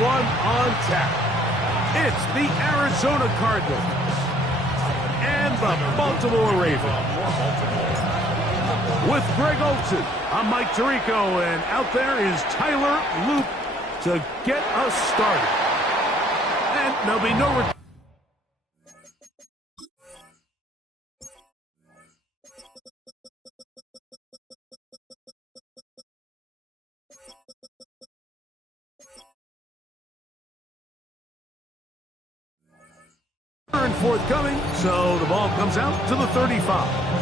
one on tap. It's the Arizona Cardinals and the Baltimore Ravens. With Greg Olsen, I'm Mike Tirico, and out there is Tyler Luke to get us started. And there'll be no return. Forthcoming, so the ball comes out to the 35.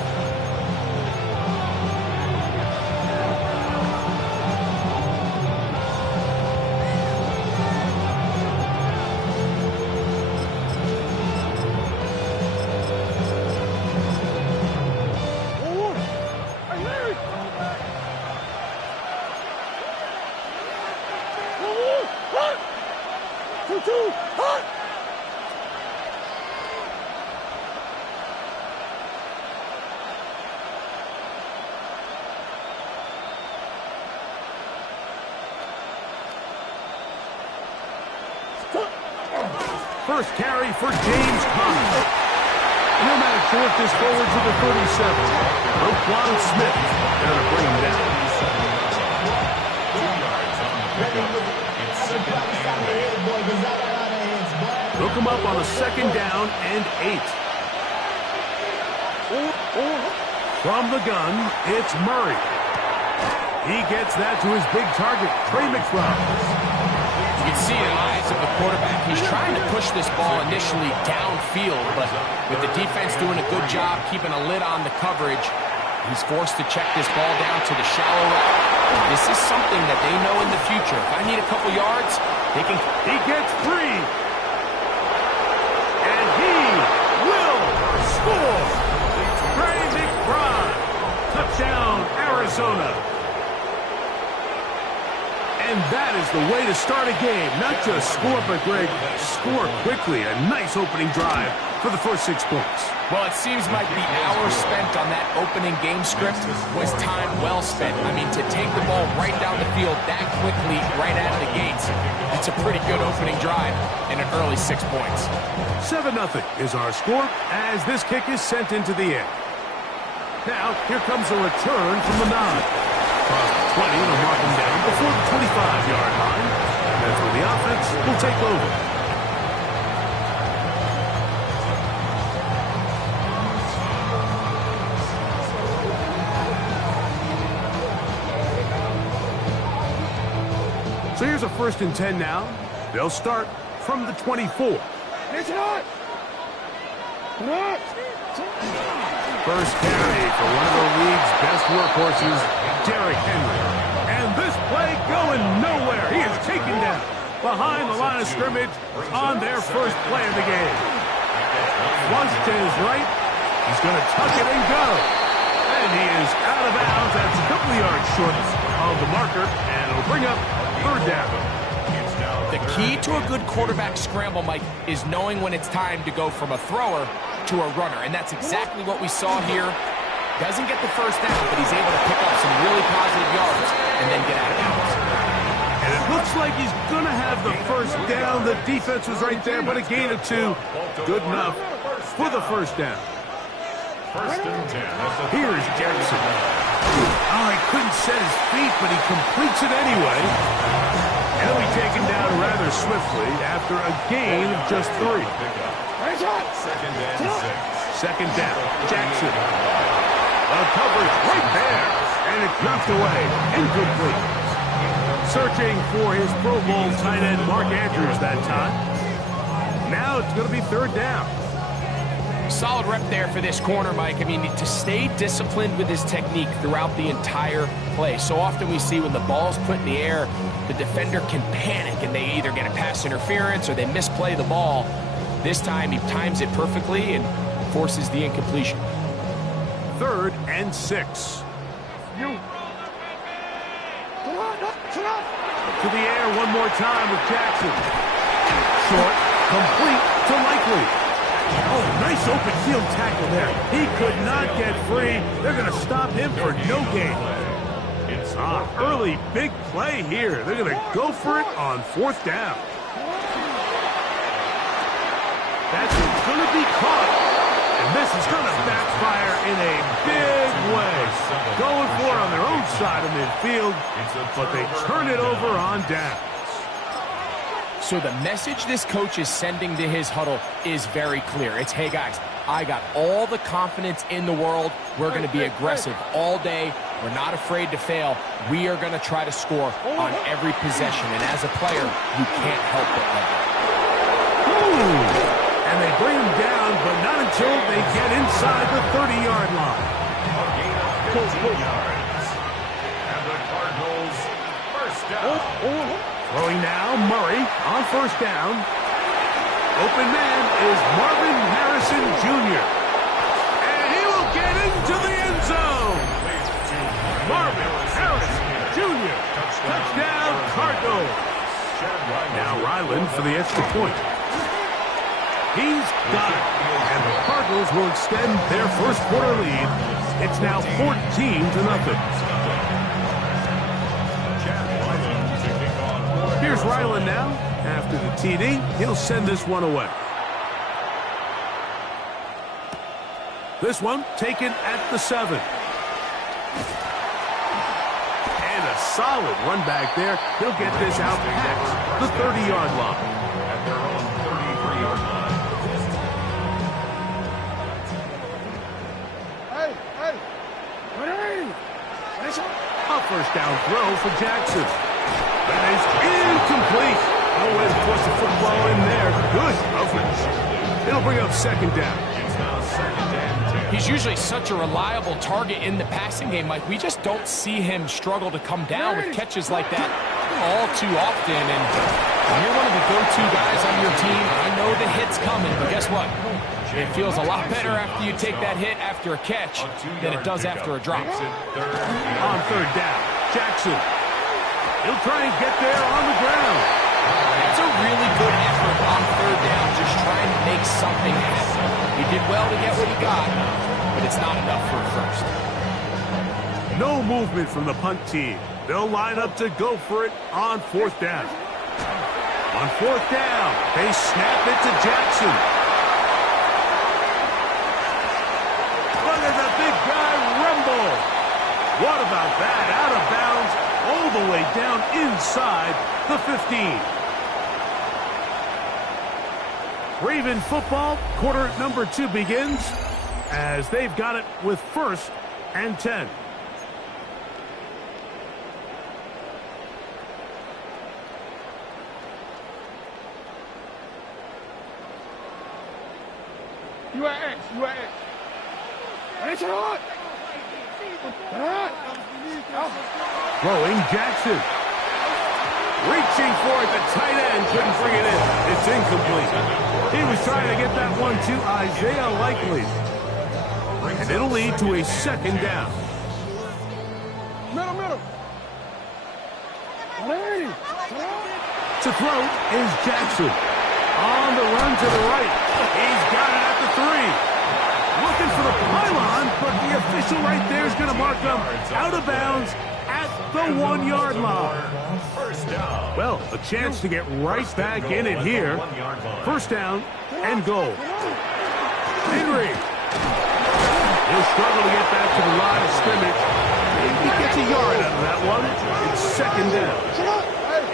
First carry for James Conner. He'll manage to work this forward to the 37. Roquan Smith going to bring him down. 2 yards on the pickup. It's second and 8. Look him up on a second down and 8. From the gun, it's Murray. He gets that to his big target, Trey McBride. You can see in the eyes of the quarterback, he's trying to push this ball initially downfield, but with the defense doing a good job keeping a lid on the coverage, he's forced to check this ball down to the shallow route. This is something that they know in the future. If I need a couple yards, they can... He gets free. And he will score. Trey McBride. Touchdown, Arizona. And that is the way to start a game. Not just score, but, Greg, score quickly. A nice opening drive for the first 6 points. Well, it seems like the hour spent on that opening game script was time well spent. I mean, to take the ball right down the field that quickly, right out of the gates, it's a pretty good opening drive and an early 6 points. 7-0 is our score as this kick is sent into the air. Now, here comes a return from the 9. Across the 20, and mark him down before the 25-yard line. That's where the offense will take over. So here's a 1st and 10 now. They'll start from the 24. First carry for one of the league's best workhorses, Derrick Henry. And this play going nowhere. He is taken down behind the line of scrimmage on their first play of the game. Once to his right, he's going to tuck it and go. And he is out of bounds. That's a couple of yards short of the marker, and it'll bring up 3rd down. The key to a good quarterback scramble, Mike, is knowing when it's time to go from a thrower to a runner, and that's exactly what we saw here. Doesn't get the first down, but he's able to pick up some really positive yards and then get out of bounds. And it looks like he's going to have the first down. The defense was right there, but a gain of 2. Good enough for the first down. 1st and 10. Here's Jackson. Oh, he couldn't set his feet, but he completes it anyway. And he'll be taken down rather swiftly after a gain of just 3. 2nd and 6. Second down, Jackson. A coverage right there, and it's knocked away, incomplete. Searching for his Pro Bowl tight end, Mark Andrews, that time. Now it's going to be 3rd down. Solid rep there for this corner, Mike. I mean, to stay disciplined with his technique throughout the entire play. So often we see when the ball's put in the air, the defender can panic, and they either get a pass interference or they misplay the ball. This time he times it perfectly and forces the incompletion. 3rd and 6. To the air one more time with Jackson. Short, complete to Likely. Oh, nice open field tackle there. He could not get free. They're going to stop him for no gain. It's Early big play here. They're going to go for it on 4th down. That's going to be caught. And this is going to backfire in a big way. Going for it on their own side of midfield, but they turn it over on downs. So the message this coach is sending to his huddle is very clear. It's, hey guys, I got all the confidence in the world. We're going to be aggressive all day. We're not afraid to fail. We are going to try to score on every possession. And as a player, you can't help but love it. And they bring him down, but not until they get inside the 30-yard line. A gain of 15 yards. And the Cardinals first down. Throwing now, Murray on 1st down. Open man is Marvin Harrison Jr. And he will get into the end zone. Marvin Harrison Jr. Touchdown, Cardinals. Now Ryland for the extra point. He's got it. And the Cardinals will extend their first quarter lead. It's now 14-0. Here's Ryland now. After the TD, he'll send this one away. This one taken at the 7. And a solid run back there. He'll get this out past the 30-yard line. At their own 33-yard line. A 1st down throw for Jackson. That is incomplete. No way to force the football in there. Good coverage. It'll bring up 2nd down. It's now 2nd and 10. He's usually such a reliable target in the passing game, Mike. We just don't see him struggle to come down with catches like that all too often. And when you're one of the go-to guys on your team, I know the hit's coming, but guess what? It feels a lot better after you take that hit after a catch than it does after a drop. On 3rd down, Jackson. He'll try and get there on the ground. It's a really good effort on 3rd down, just trying to make something happen. He did well to get what he got, but it's not enough for a first. No movement from the punt team. They'll line up to go for it on 4th down. On 4th down, they snap it to Jackson. Look at the big guy rumble. What about that? Out of bounds, all the way down inside the 15. Raven football, quarter number 2 begins as they've got it with 1st and 10. Throwing Jackson. Reaching for it, the tight end couldn't bring it in. It's incomplete. He was trying to get that one to Isaiah Likely. And it'll lead to a 2nd down. To throw is Jackson. On the run to the right. He's got it at the 3. Looking for the pylon, but the official right there is going to mark them out of bounds at the 1-yard line. Well, a chance to get right back in it here. 1st down and goal. Henry. He'll struggle to get back to the line of scrimmage. Maybe gets a yard out of that one. It's 2nd down.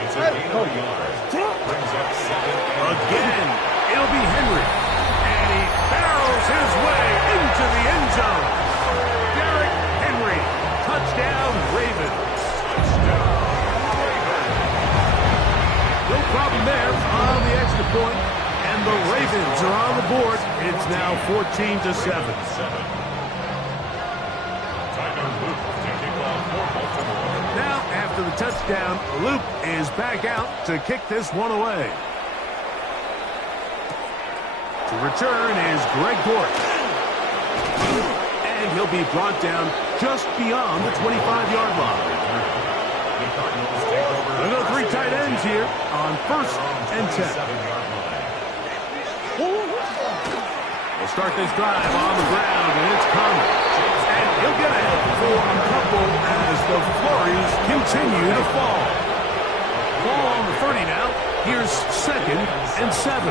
It's a gain of a yard. Brings up 2nd. Again, it'll be Henry. And he barrels his way into the end zone. Derrick Henry. Touchdown, Ravens. No problem there on the extra point. And the Ravens are on the board. It's now 14-7. Now, after the touchdown, Luke is back out to kick this one away. To return is Greg Gort. And he'll be brought down just beyond the 25-yard line. We'll go 3 tight ends here on 1st and 10. We'll start this drive on the ground, and it's coming. And he'll get ahead for a couple as the flurries continue to fall. Ball on the 30 now. Here's 2nd and 7.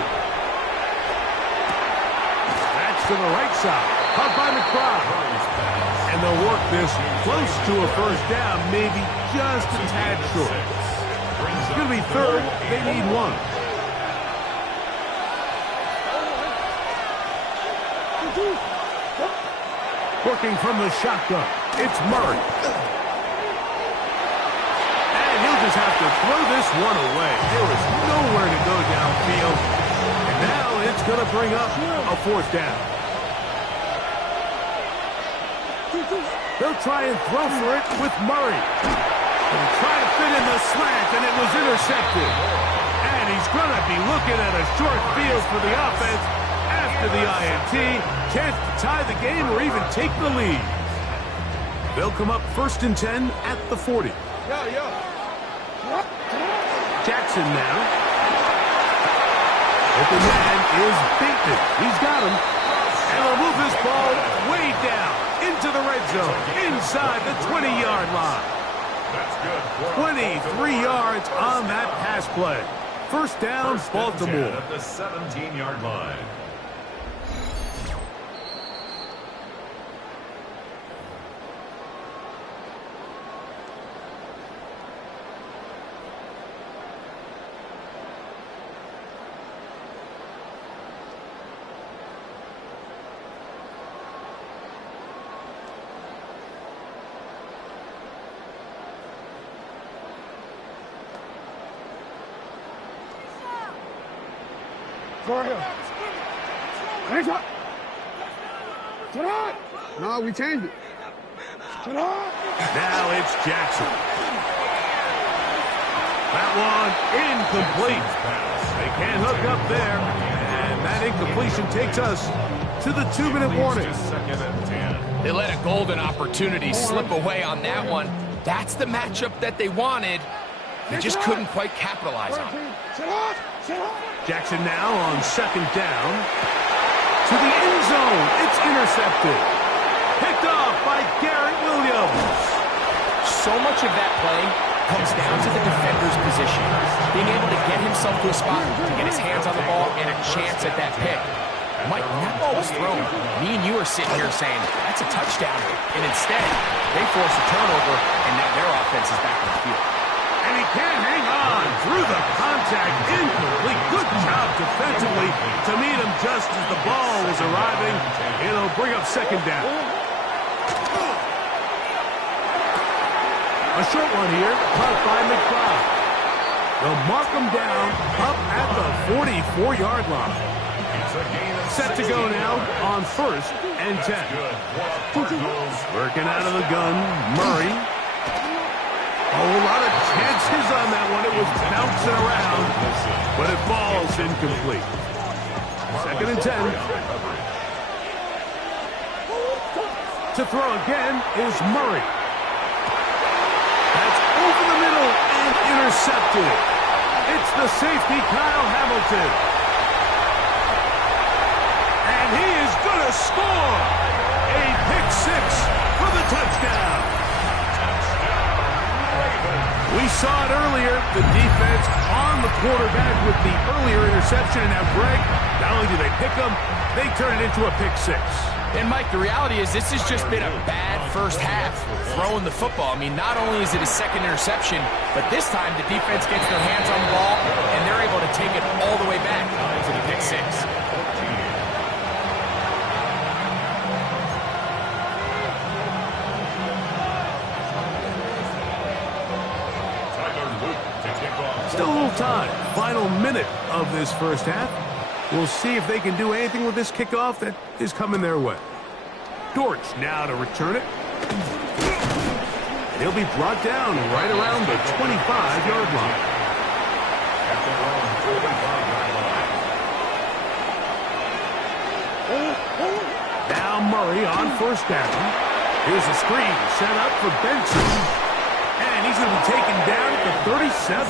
That's to the right side. Caught by McBride. And they'll work this close to a first down, maybe just a tad short. It's going to be 3rd. They need 1. Working from the shotgun, it's Murray. And he'll just have to throw this one away. There was nowhere to go downfield. And now it's going to bring up a 4th down. They'll try and throw for it with Murray. He'll try to fit in the slant, and it was intercepted. And he's going to be looking at a short field for the offense after the INT. Chance to tie the game or even take the lead. They'll come up 1st and 10 at the 40. Jackson now. Open man is Bateman. He's got him. And they'll move this ball way down into the red zone, inside the 20-yard line. 23 yards on that pass play. 1st down, Baltimore. At the 17-yard line. No, we changed it. Now it's Jackson. That one incomplete. They can't hook up there. And that incompletion takes us to the 2-minute warning. 2nd and 10. They let a golden opportunity slip away on that one. That's the matchup that they wanted. They just couldn't quite capitalize on it. Jackson now on 2nd down. To the end zone. It's intercepted. Picked off by Garrett Williams. So much of that play comes down to the defender's position. Being able to get himself to a spot, to get his hands on the ball, and a chance at that pick. Mike, when that ball was thrown, me and you are sitting here saying, that's a touchdown. And instead, they force a turnover, and now their offense is back on the field. And he can't hang on through the contact. Incomplete. Good job defensively to meet him just as the ball was arriving. It'll bring up 2nd down. A short one here, caught by McBride. They'll mark him down up at the 44-yard line. Set to go now on 1st and 10. Working out of the gun, Murray. A whole lot of chances on that one. It was bouncing around, but it falls incomplete. 2nd and 10. To throw again is Murray. That's over the middle and intercepted. It's the safety, Kyle Hamilton. And he is going to score. A pick 6 for the touchdown. We saw it earlier, the defense on the quarterback with the earlier interception. And now, Greg, not only do they pick him, they turn it into a pick 6. And, Mike, the reality is this has just been a bad first half throwing the football. I mean, not only is it a 2nd interception, but this time the defense gets their hands on the ball, and they're able to take it all the way back to the pick 6. Still a little time. Final minute of this first half. We'll see if they can do anything with this kickoff that is coming their way. Dortch now to return it. And he'll be brought down right around the 25-yard line. Now Murray on 1st down. Here's a screen set up for Benson. And he's going to be taken down at the 37.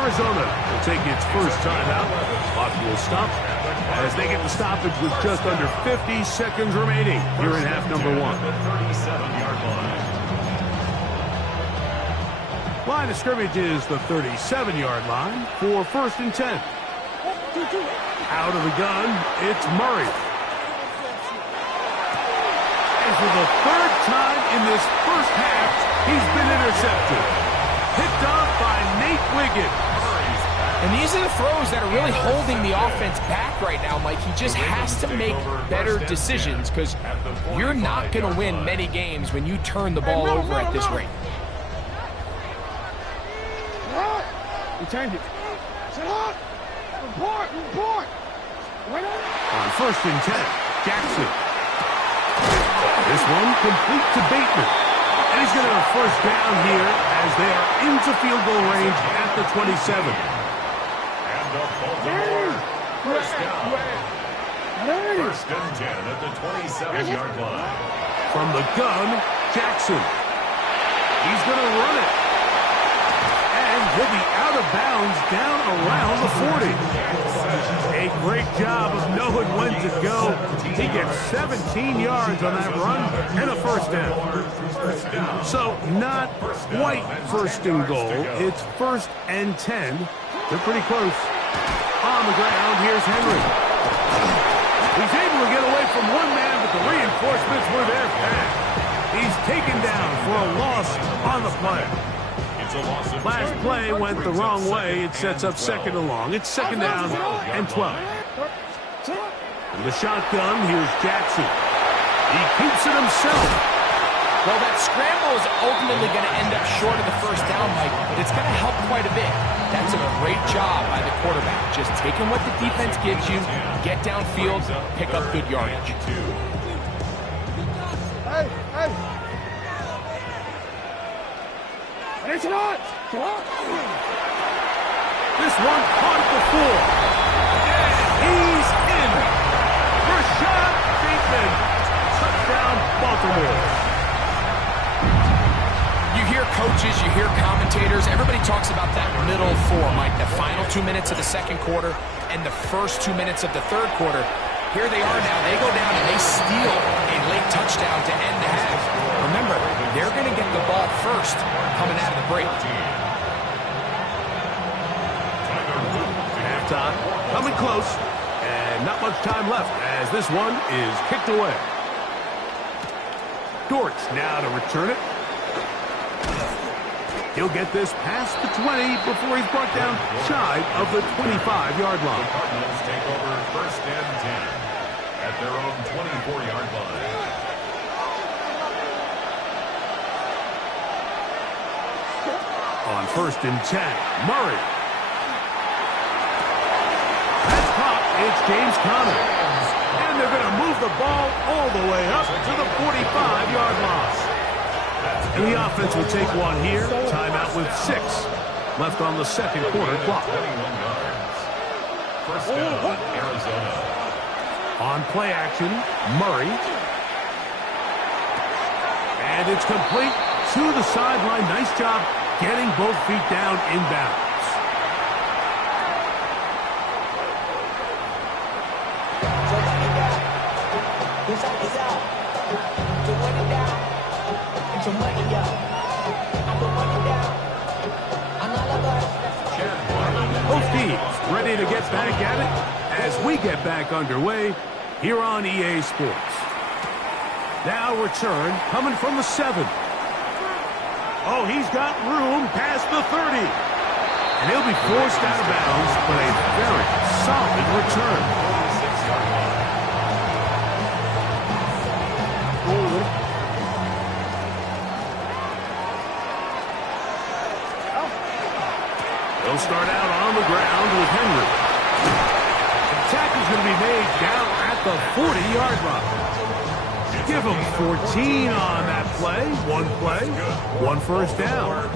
Arizona will take its first timeout. Clock will stop as they get the stoppage with just under 50 seconds remaining here in half number 1. Line of scrimmage is the 37-yard line for 1st and 10. Out of the gun, it's Murray. And for the 3rd time in this first half, he's been intercepted. Picked off by Nate Wiggins. And these are the throws that are really holding the offense back right now, Mike. He just has to make better decisions because you're not going to win many games when you turn the ball over at this rate. He turned it. Report. On 1st and 10, Jackson. This one complete to Bateman. And he's going to have 1st down here as they are into field goal range at the 27. And the Baltimore 1st down. 1st and 10 at the 27-yard line. From the gun, Jackson. He's going to run it. And he'll be out of bounds down around the 40. A great job of knowing when to go. He gets 17 yards on that run and a 1st down. So not quite 1st and goal. It's 1st and 10. They're pretty close. On the ground, here's Henry. He's able to get away from one man, but the reinforcements were there fast. He's taken down for a loss on the play. Last play went the wrong way. It sets up 2nd and long. It's 2nd down and 12. In the shotgun, here's Jackson. He keeps it himself. Well, that scramble is ultimately going to end up short of the 1st down, Mike, but it's going to help quite a bit. That's a great job by the quarterback. Just taking what the defense gives you, get downfield, pick up good yardage. Hey. This one caught at the 4. And he's in. Rashad Bateman. Touchdown, Baltimore. You hear coaches, you hear commentators, everybody talks about that middle 4, Mike, the final 2 minutes of the 2nd quarter and the first 2 minutes of the 3rd quarter. Here they are now. They go down and they steal a late touchdown to end the half. Remember, they're going to get the ball first coming out of the break. Halftime coming close, and not much time left as this one is kicked away. Dortch now to return it. He'll get this past the 20 before he's brought down shy of the 25-yard line. The Cardinals take over 1st and 10 at their own 24-yard line. On 1st and 10, Murray. That's caught. It's James Conner. And they're going to move the ball all the way up to the 45-yard line. And the offense will take one here. Timeout with 6 left on the 2nd quarter clock. 21 yards. 1st down, Arizona. On play action, Murray. And it's complete to the sideline. Nice job getting both feet down inbounds. Both teams ready to get back at it as we get back underway here on EA Sports. Now return coming from the 7. Oh, he's got room past the 30. And he'll be forced out of bounds, but a very solid return. They'll start out on the ground with Henry. The tackle's going to be made down at the 40-yard line. Give him 14 on that play. One play, 1 first down.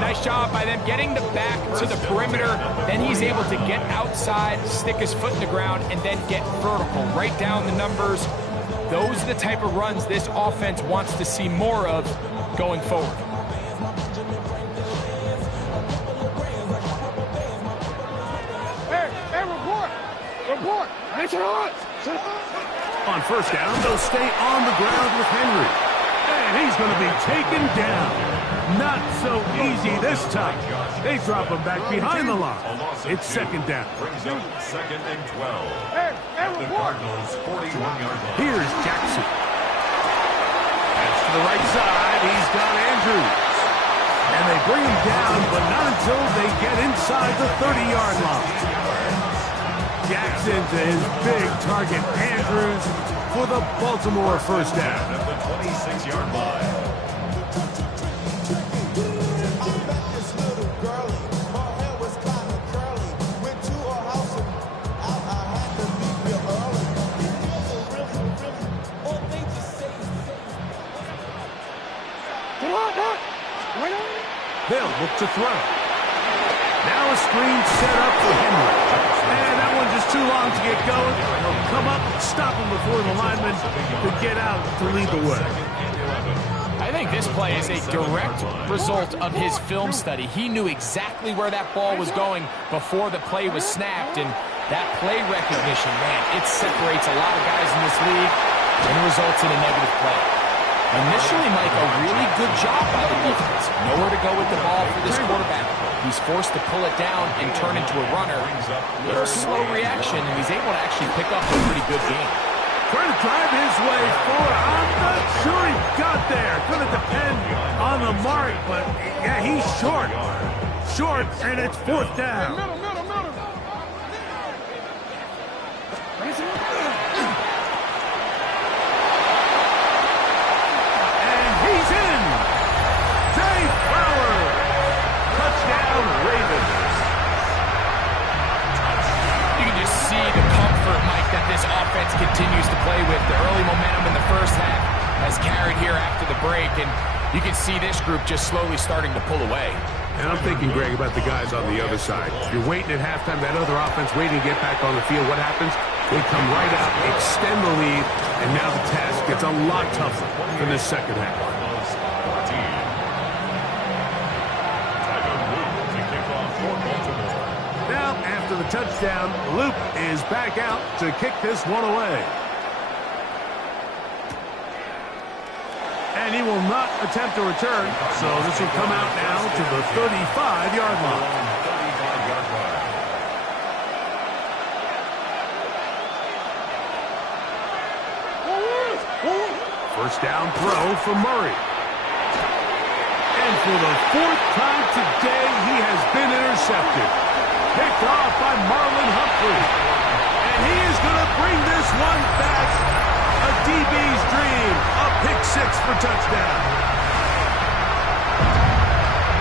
Nice job by them getting the back to the perimeter. Then he's able to get outside, stick his foot in the ground, and then get vertical. Write down the numbers. Those are the type of runs this offense wants to see more of going forward. Report! On first down, they'll stay on the ground with Henry. And he's going to be taken down. Not so easy this time. They drop him back behind the line. It's second down. Brings up second and 12. Hey, The Cardinals' 41-yard line. Here's Jackson. That's to the right side. He's got Andrews. And they bring him down, but not until they get inside the 30-yard line. Jackson to his big target, Andrews, for the Baltimore first down. At the 26-yard line. They'll look to throw. Now a screen set up for Henry. And that one just too long to get going. He'll come up, stop him before the lineman could get out to lead the way. I think this play is a direct result of his film study. He knew exactly where that ball was going before the play was snapped, and that play recognition, man, it separates a lot of guys in this league and results in a negative play. Initially, Mike, a really good job by the defense. Nowhere to go with the ball for this quarterback. He's forced to pull it down and turn into a runner. A little slow reaction, and he's able to actually pick up a pretty good game. Trying to drive his way forward. I'm not sure he got there. Going to depend on the mark, but yeah, he's short. Short, and it's fourth down. Middle. And he's in. Dave Fowler. Touchdown, Ravens. You can just see the comfort, Mike, that this offense continues to play with. The early momentum in the first half has carried here after the break, and you can see this group just slowly starting to pull away. And I'm thinking, Greg, about the guys on the other side. You're waiting at halftime, that other offense waiting to get back on the field. What happens? They come right out, extend the lead, and now the task gets a lot tougher for this second half. Now, after the touchdown, Luke is back out to kick this one away. And he will not attempt a return, so this will come out now to the 35-yard line. First down throw for Murray. And for the fourth time today, he has been intercepted. Picked off by Marlon Humphrey. And he is going to bring this one back. A DB's dream. A pick six for touchdown.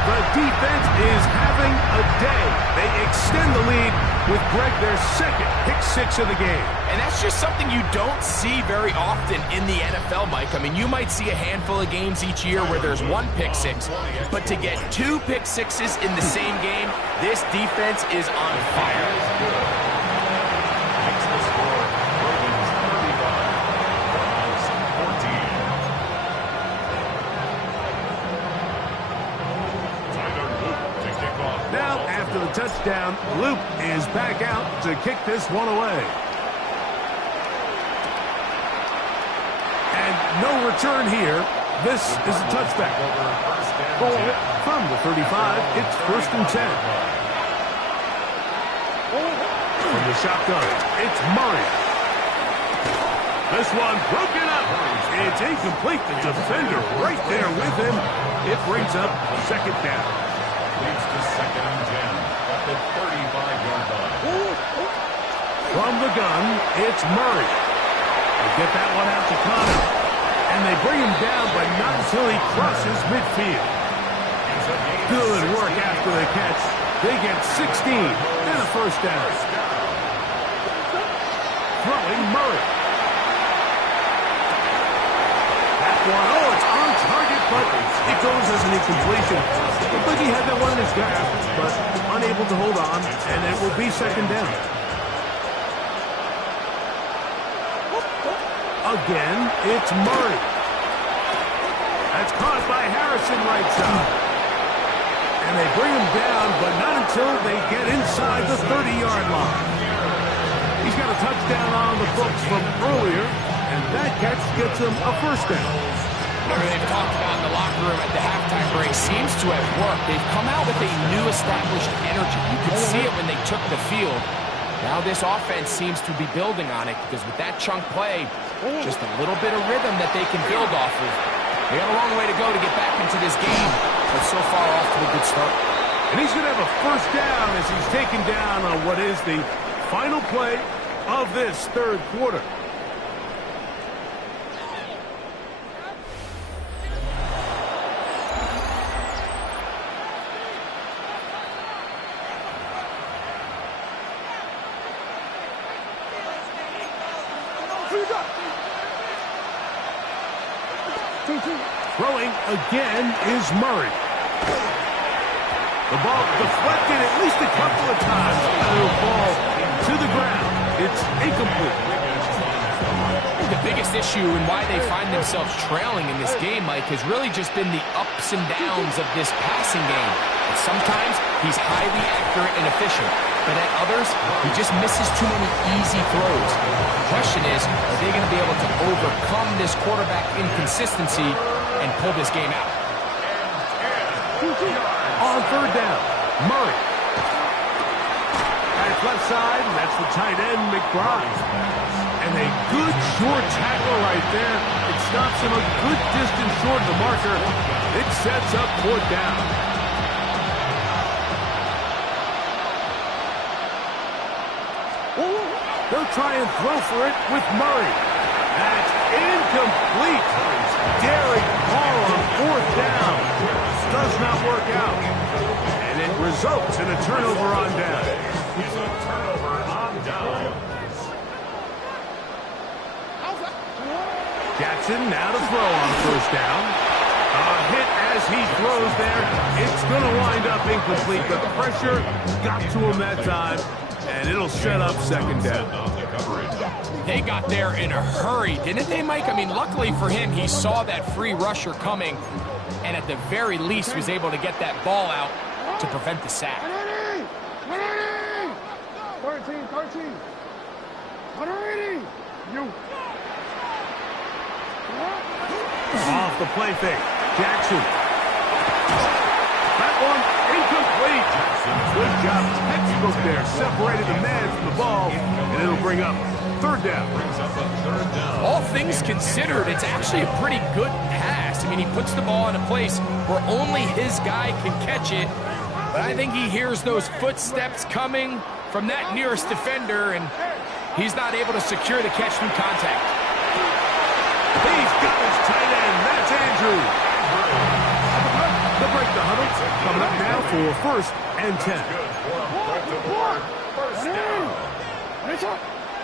The defense is having a day. They extend the lead with Greg their second pick six of the game. And that's just something you don't see very often in the NFL, Mike. I mean, you might see a handful of games each year where there's one pick six, but to get two pick sixes in the same game, this defense is on fire. The touchdown, Luke is back out to kick this one away. And no return here. This is a touchback. From the 35, it's first and 10. From the shotgun, it's Murray. This one broken up. It's incomplete. The defender right there with him. It brings up second down. Leads to second and 10 at the 35-yard line. From the gun, it's Murray. They get that one out to Connor. And they bring him down, but not until he crosses midfield. Good work after the catch. They get 16 and a first down. Throwing Murray. That one, oh, it's on target, but it goes as an incompletion. Looked like he had that one in his grasp, but unable to hold on, and it will be second down. Again, it's Murray. That's caught by Harrison right side. And they bring him down, but not until they get inside the 30-yard line. He's got a touchdown on the books from earlier, and that catch gets him a first down. Whatever they've talked about in the locker room at the halftime break seems to have worked. They've come out with a new established energy. You could see it when they took the field. Now this offense seems to be building on it because with that chunk play, just a little bit of rhythm that they can build off of. They got a long way to go to get back into this game, but so far off to a good start. And he's going to have a first down as he's taken down on what is the final play of this third quarter. Throwing again is Murray. The ball deflected at least a couple of times, and it'll fall to the ground. It's incomplete. The biggest issue and why they find themselves trailing in this game, Mike, has really just been the ups and downs of this passing game. And sometimes he's highly accurate and efficient, but at others, he just misses too many easy throws. The question is, are they going to be able to overcome this quarterback inconsistency and pull this game out? On third down, Murray. At left side, and that's the tight end, McBride. And a good short tackle right there. It stops him a good distance short of the marker. It sets up fourth down. They'll try and throw for it with Murray. That's incomplete. Derek Carr on fourth down. Does not work out. And it results in a turnover on down. It's a turnover on down. Jackson now to throw on first down. A hit as he throws there. It's going to wind up incomplete. The pressure got to him that time, and it'll set up second down. They got there in a hurry, didn't they, Mike? I mean, luckily for him, he saw that free rusher coming, and at the very least was able to get that ball out to prevent the sack. 13. You. Off the play fake. Jackson. That one incomplete. Good job. Textbook there. Separated the man from the ball, and it'll bring up third down. All things considered, it's actually a pretty good pass. I mean, he puts the ball in a place where only his guy can catch it, but I think he hears those footsteps coming from that nearest defender, and he's not able to secure the catch through contact. He's got his tight end. That's Andrew. They'll break the huddle. Coming up now for first and 10.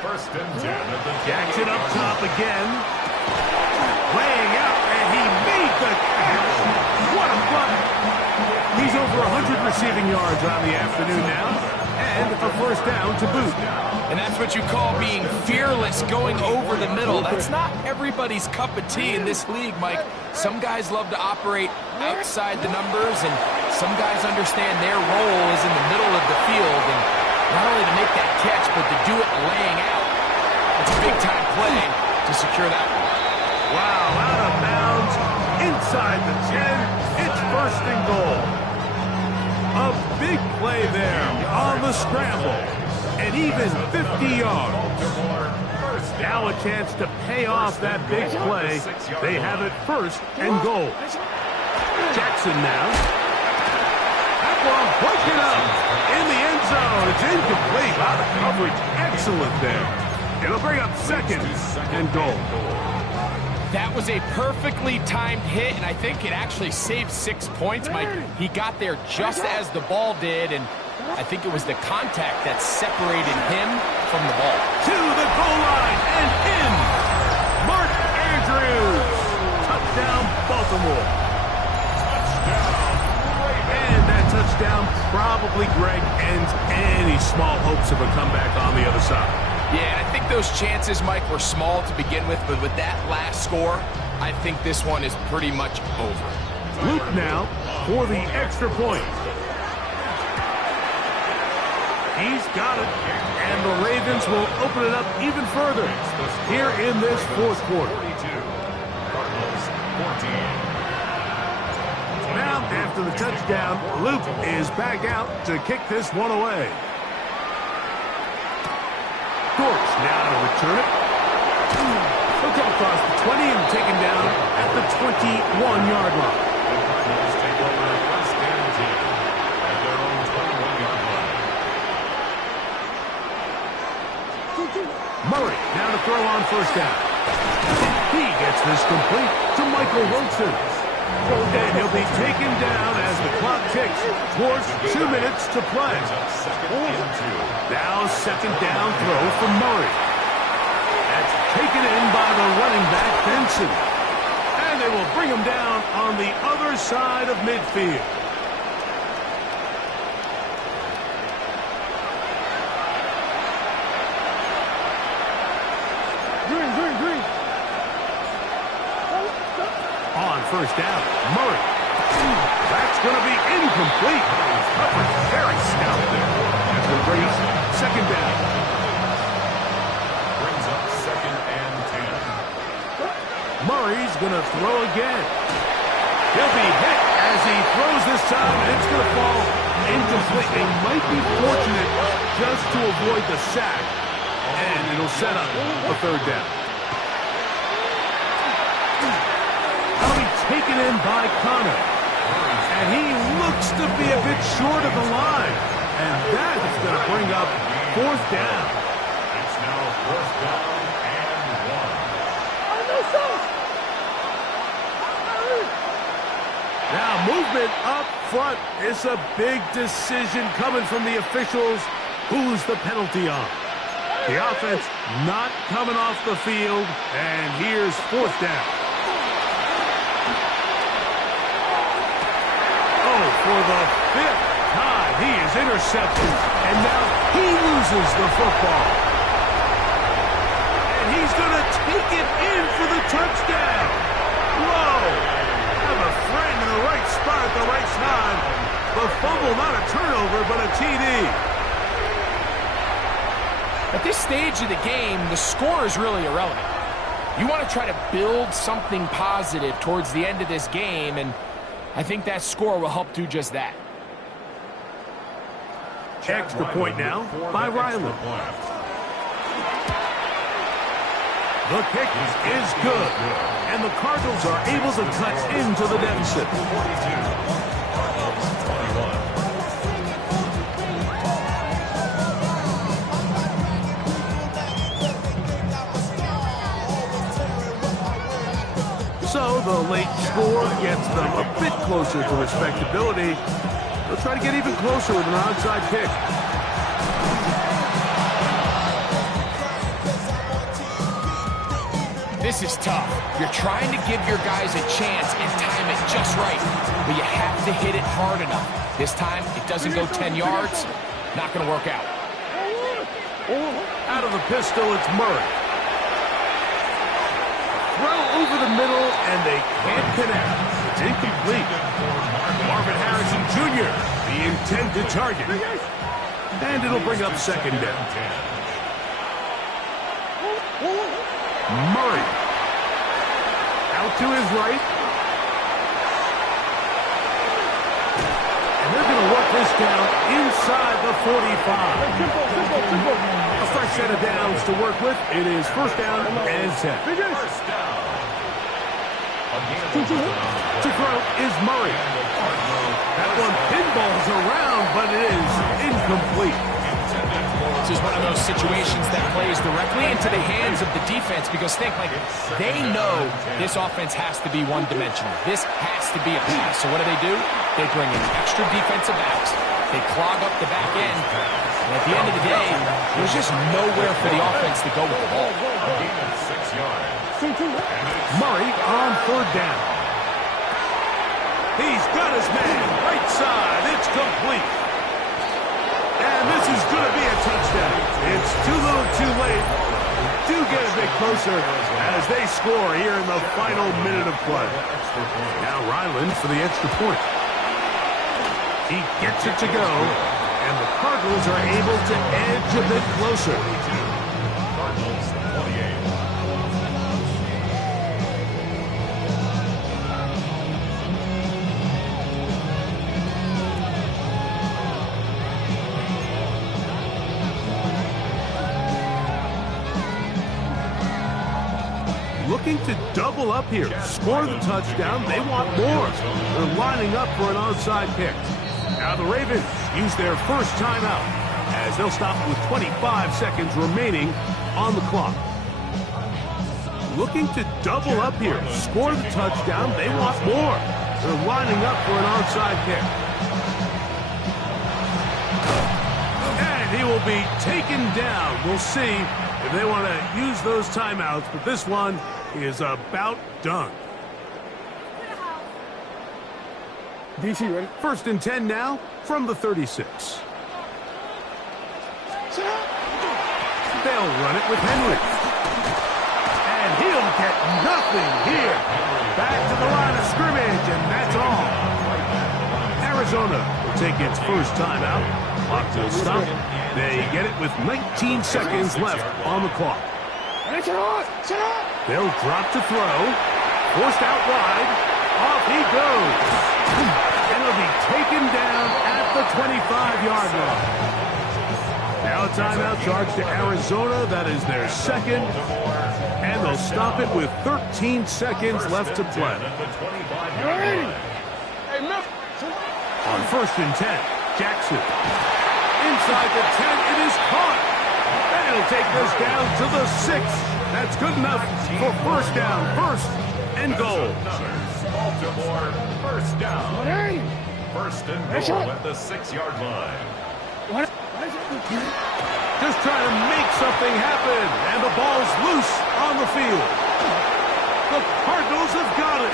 First and 10 at the Jackson up top again. Laying out, and he made the catch. What a run. He's over 100 receiving yards on the afternoon now, and a first down to boot. And that's what you call being fearless, going over the middle. That's not everybody's cup of tea in this league, Mike. Some guys love to operate outside the numbers, and some guys understand their role is in the middle of the field, and not only to make that catch, but to do it laying out. It's a big-time play to secure that one. Wow, out of bounds, inside the 10. It's first and goal. A big play there on the scramble. And even 50 yards. Now a chance to pay off that big play. They have it first and goal. Jackson now. That one broken up in the end zone. It's incomplete. Out of coverage. Excellent there. It'll bring up second and goal. That was a perfectly timed hit, and I think it actually saved 6 points, Mike. He got there just as the ball did, and I think it was the contact that separated him from the ball. To the goal line and in. Mark Andrews. Touchdown, Baltimore. And that touchdown probably, Greg, ends any small hopes of a comeback on the other side. Yeah, I think those chances, Mike, were small to begin with, but with that last score, I think this one is pretty much over. Luke now for the extra point. He's got it, and the Ravens will open it up even further here in this fourth quarter. Now, after the touchdown, Luke is back out to kick this one away. Dortch now to return it. He'll come across the 20 and taken down at the 21-yard line. Take over first and 10 at their own 21-yard line. Murray now to throw on first down. He gets this complete to Michael Wilson. And he'll be taken down as the clock ticks towards 2 minutes to play. Now second down throw for Murray. That's taken in by the running back, Benson. And they will bring him down on the other side of midfield. Green. On first down, Murray. That's going to be incomplete. Coverage very stout there. That's going to bring us second down. Brings up second and 10. Murray's going to throw again. He'll be hit as he throws this time, and it's going to fall incomplete. They might be fortunate just to avoid the sack, and it'll set up a third down. That'll be taken in by Connor, and he looks to be a bit short of the line, and that is going to bring up fourth down. It's now fourth down and 1. Now movement up front. It's a big decision coming from the officials. Who's the penalty on? The offense not coming off the field, and here's fourth down. Oh, for the fifth time, he is intercepted, and now he loses the football. And he's going to take it in for the touchdown. Whoa! Have a friend in the right spot at the right time. The fumble, not a turnover, but a TD. At this stage of the game, the score is really irrelevant. You want to try to build something positive towards the end of this game, and I think that score will help do just that. Extra point now by Riley. The kick is good, and the Cardinals are able to cut into the deficit. So the late score gets them a bit closer to respectability. They'll try to get even closer with an onside kick. This is tough. You're trying to give your guys a chance and time it just right, but you have to hit it hard enough. This time, it doesn't go 10 yards. Not going to work out. Out of the pistol, it's Murray. Throw over the middle, and they can't connect. It's incomplete. Marvin Harrison Jr., the intended target. And it'll bring up second down. Murray. Out to his right. And they're going to work this down inside the 45. A fresh set of downs to work with. It is first down and 10. First down. To throw is Murray. That one pinballs around, but it is incomplete. This is one of those situations that plays directly into the hands of the defense because think, like, they know this offense has to be one-dimensional. This has to be a pass. So what do? They bring in extra defensive backs. They clog up the back end. And at the end of the day, there's just nowhere for the offense to go with the ball. 6 yards. Murray on third down. He's got his man right side. It's complete. And this is going to be a touchdown. It's too little too late. Do get a bit closer as they score here in the final minute of play. Now Ryland for the extra point. He gets it to go, and the Cardinals are able to edge a bit closer. Cardinals 28. looking to double up here. Score the touchdown. They want more. They're lining up for an onside kick. Now the Ravens use their first timeout as they'll stop with 25 seconds remaining on the clock. Looking to double up here. Score the touchdown. They want more. They're lining up for an onside kick. And he will be taken down. We'll see if they want to use those timeouts, but this one is about done. DC, ready? First and 10 now from the 36. They'll run it with Henry. And he'll get nothing here. Back to the line of scrimmage, and that's all. Arizona will take its first timeout. Clock will stop. They get it with 19 seconds left on the clock. They'll drop to throw. Forced out wide. Off he goes. And he'll be taken down at the 25-yard line. Now a timeout charge to Arizona. That is their second. And they'll stop it with 13 seconds left to play. On first and 10, Jackson. Inside the 10, it is caught. And it'll take this down to the 6. That's good enough for first down. First and goal. Baltimore, first down. First and goal at the 6-yard line. Just trying to make something happen. And the ball's loose on the field. The Cardinals have got it.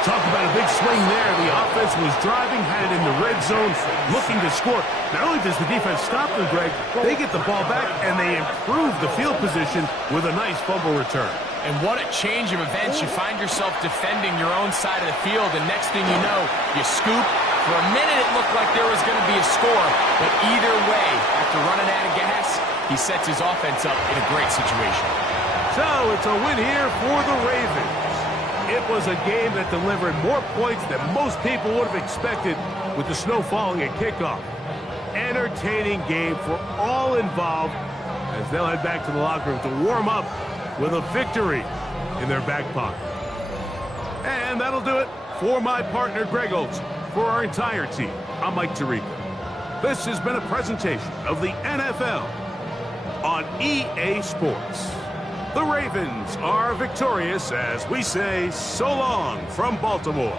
Talk about a big swing there. The offense was driving, had it in the red zone, looking to score. Not only does the defense stop them, Greg, they get the ball back, and they improve the field position with a nice fumble return. And what a change of events. You find yourself defending your own side of the field, and next thing you know, you scoop. For a minute, it looked like there was going to be a score, but either way, after running out of gas, he sets his offense up in a great situation. So it's a win here for the Ravens. It was a game that delivered more points than most people would have expected with the snow falling at kickoff. Entertaining game for all involved as they'll head back to the locker room to warm up with a victory in their back pocket. And that'll do it for my partner, Greg Olson. For our entire team, I'm Mike Tirico. This has been a presentation of the NFL on EA Sports. The Ravens are victorious as we say so long from Baltimore.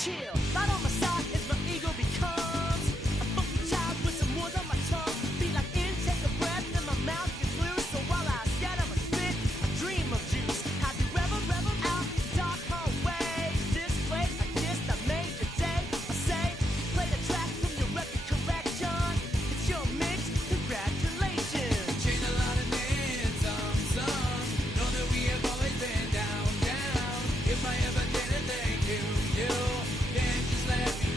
Chill, not on my side is my ego becomes a funky child with some words on my tongue. Be like in, take a breath, and my mouth gets loose. So while I scatter my spit, I dream of juice. Have you rebel out, dark hallways? This way, I guess I made your day. I say, play the track from your record collection. It's your mix, congratulations. Changed a lot of names, some. Know that we have always been down. If I ever didn't thank you, can't just let me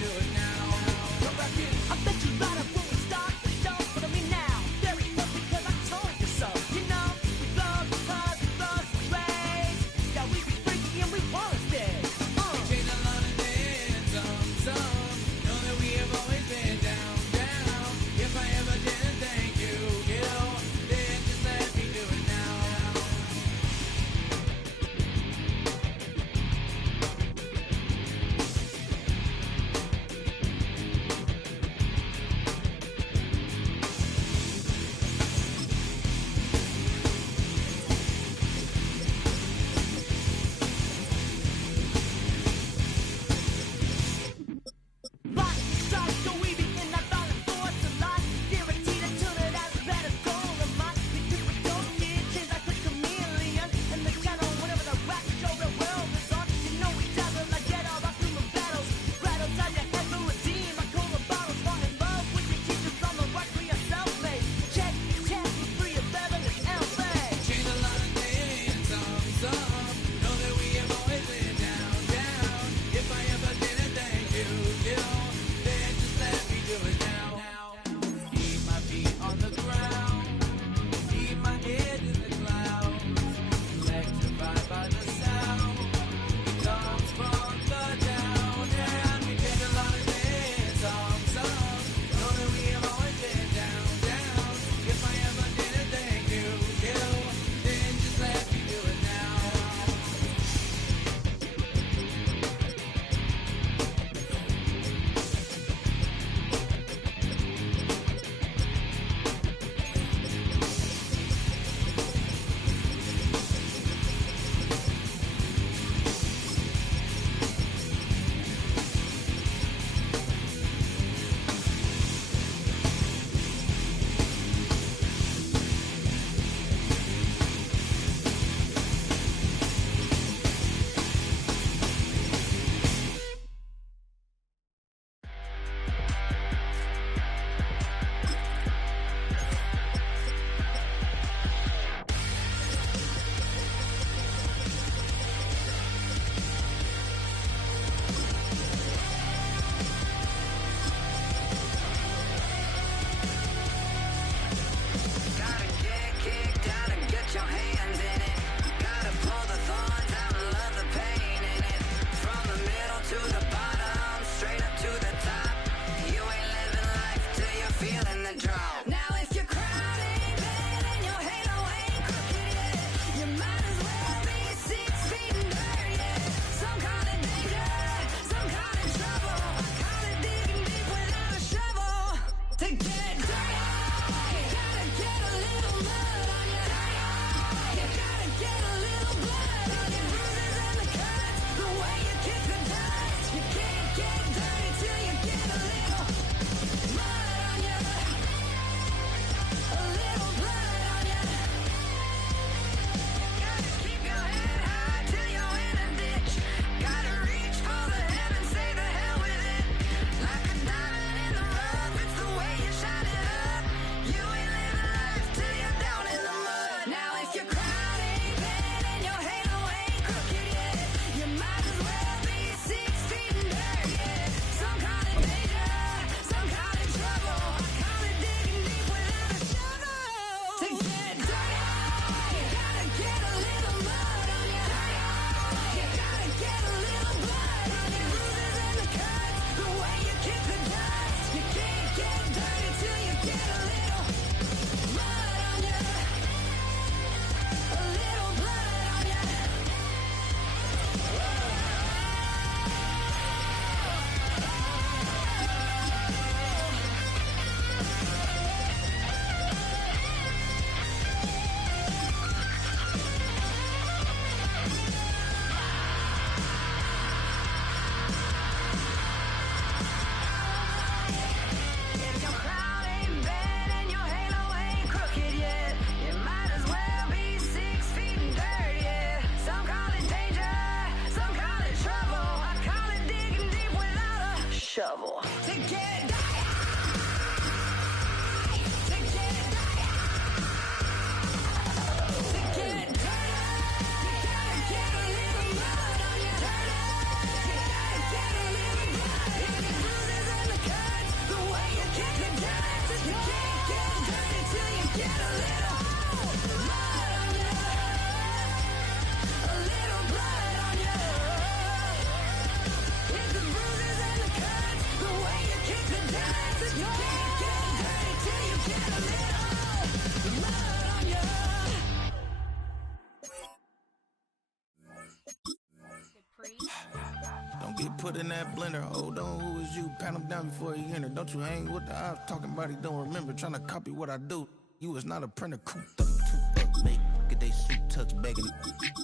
put in that blender. Hold on, who is you? Pat him down before he enter. Don't you hang with the ops talking about he don't remember. Trying to copy what I do. You is not a printer. Cooped up, too up, make. Get they suit tucks begging.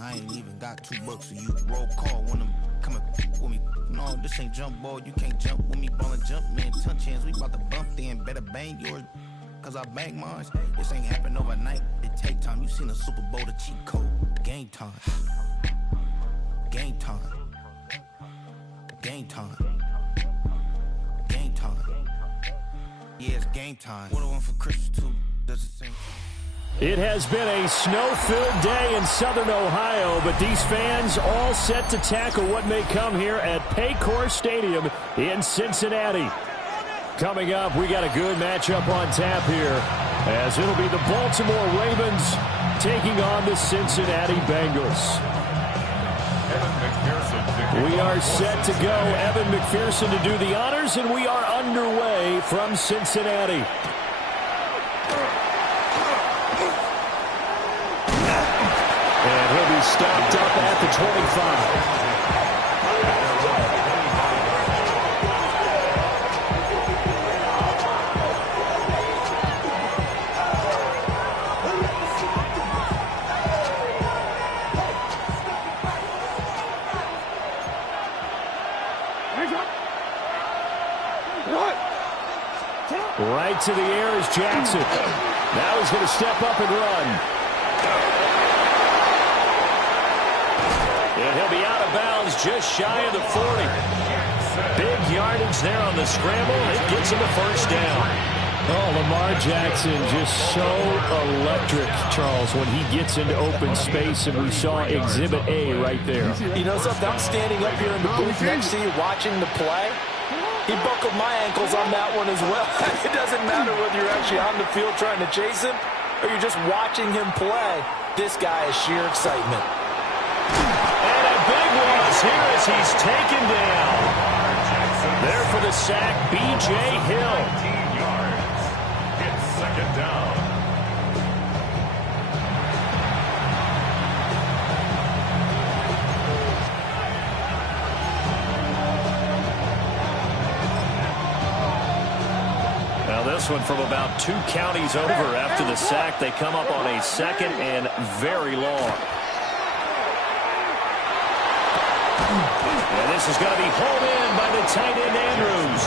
I ain't even got $2 for you. Roll call when I'm coming with me. No, this ain't jump ball. You can't jump with me. Ballin' jump, man. Touch hands. We about to bump then. Better bang yours. Cause I bang mine. This ain't happen overnight. It take time. You seen a Super Bowl, the cheat code. Game time. Game time. Game time. Game time. Yeah, it's game time. What I want for Christmas too? Does it seem? It has been a snow-filled day in Southern Ohio, but these fans all set to tackle what may come here at Paycor Stadium in Cincinnati. Coming up, we got a good matchup on tap here, as it'll be the Baltimore Ravens taking on the Cincinnati Bengals. We are set to go. Evan McPherson to do the honors, and we are underway from Cincinnati. And he'll be stopped up at the 25. Right to the air is Jackson. Now he's going to step up and run. And he'll be out of bounds just shy of the 40. Big yardage there on the scramble. It gets him a first down. Oh, Lamar Jackson just so electric, Charles, when he gets into open space, and we saw Exhibit A right there. You know something? I'm standing up here in the booth next to you watching the play. He buckled my ankles on that one as well. It doesn't matter whether you're actually on the field trying to chase him or you're just watching him play. This guy is sheer excitement. And a big loss here as he's taken down. There for the sack, B.J. Hill. 19 yards. It's second down. This one from about 2 counties over after the sack. They come up on a second and very long. And this is going to be hauled in by the tight end Andrews.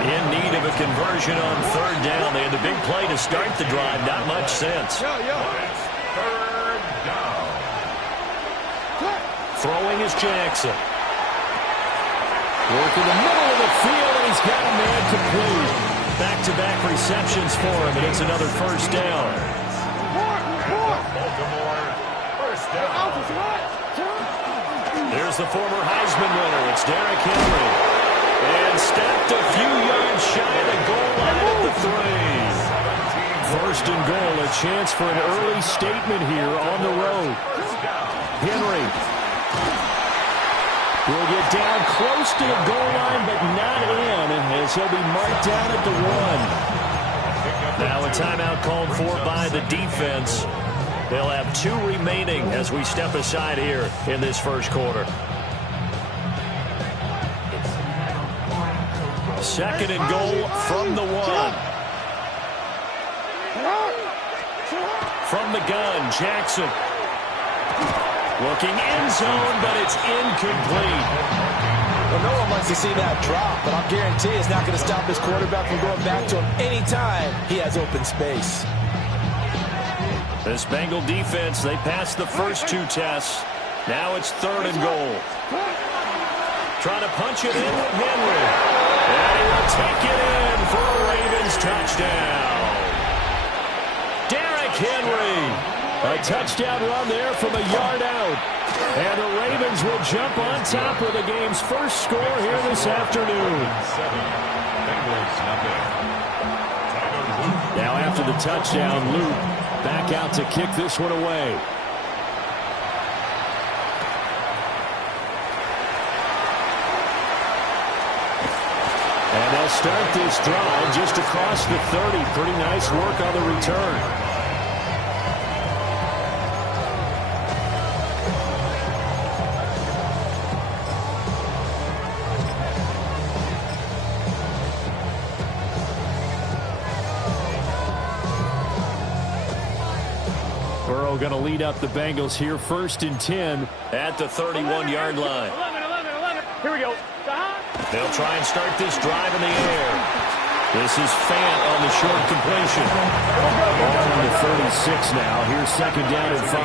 In need of a conversion on third down. They had the big play to start the drive. Not much sense. Third down. Throwing is Jackson. Working the middle of the field, and he's got a man complete. Back-to-back receptions for him, and it's another first down. Baltimore, first down. There's the former Heisman winner. It's Derrick Henry. And stepped a few yards shy of the goal line at the 3. First and goal, a chance for an early statement here on the road. Henry will get down close to the goal line, but not in, as he'll be marked down at the 1. Now a timeout called for by the defense. They'll have 2 remaining as we step aside here in this first quarter. Second and goal from the 1. From the gun, Jackson. Looking end zone, but it's incomplete. Well, no one wants to see that drop, but I'll guarantee it's not going to stop his quarterback from going back to him anytime he has open space. This Bengal defense, they passed the first 2 tests. Now it's third and goal. Trying to punch it in with Henry. And he will take it in for a Ravens touchdown. Derrick Henry. A touchdown run there from a yard out. And the Ravens will jump on top of the game's first score here this afternoon. Now after the touchdown, Luke back out to kick this one away. And they'll start this drive just across the 30. Pretty nice work on the return. Burrow going to lead up the Bengals here, 1st and 10 at the 31-yard line. 11. Here we go. They'll try and start this drive in the air. This is Fant on the short completion. Ball on the 36 now. Here's 2nd down and 5.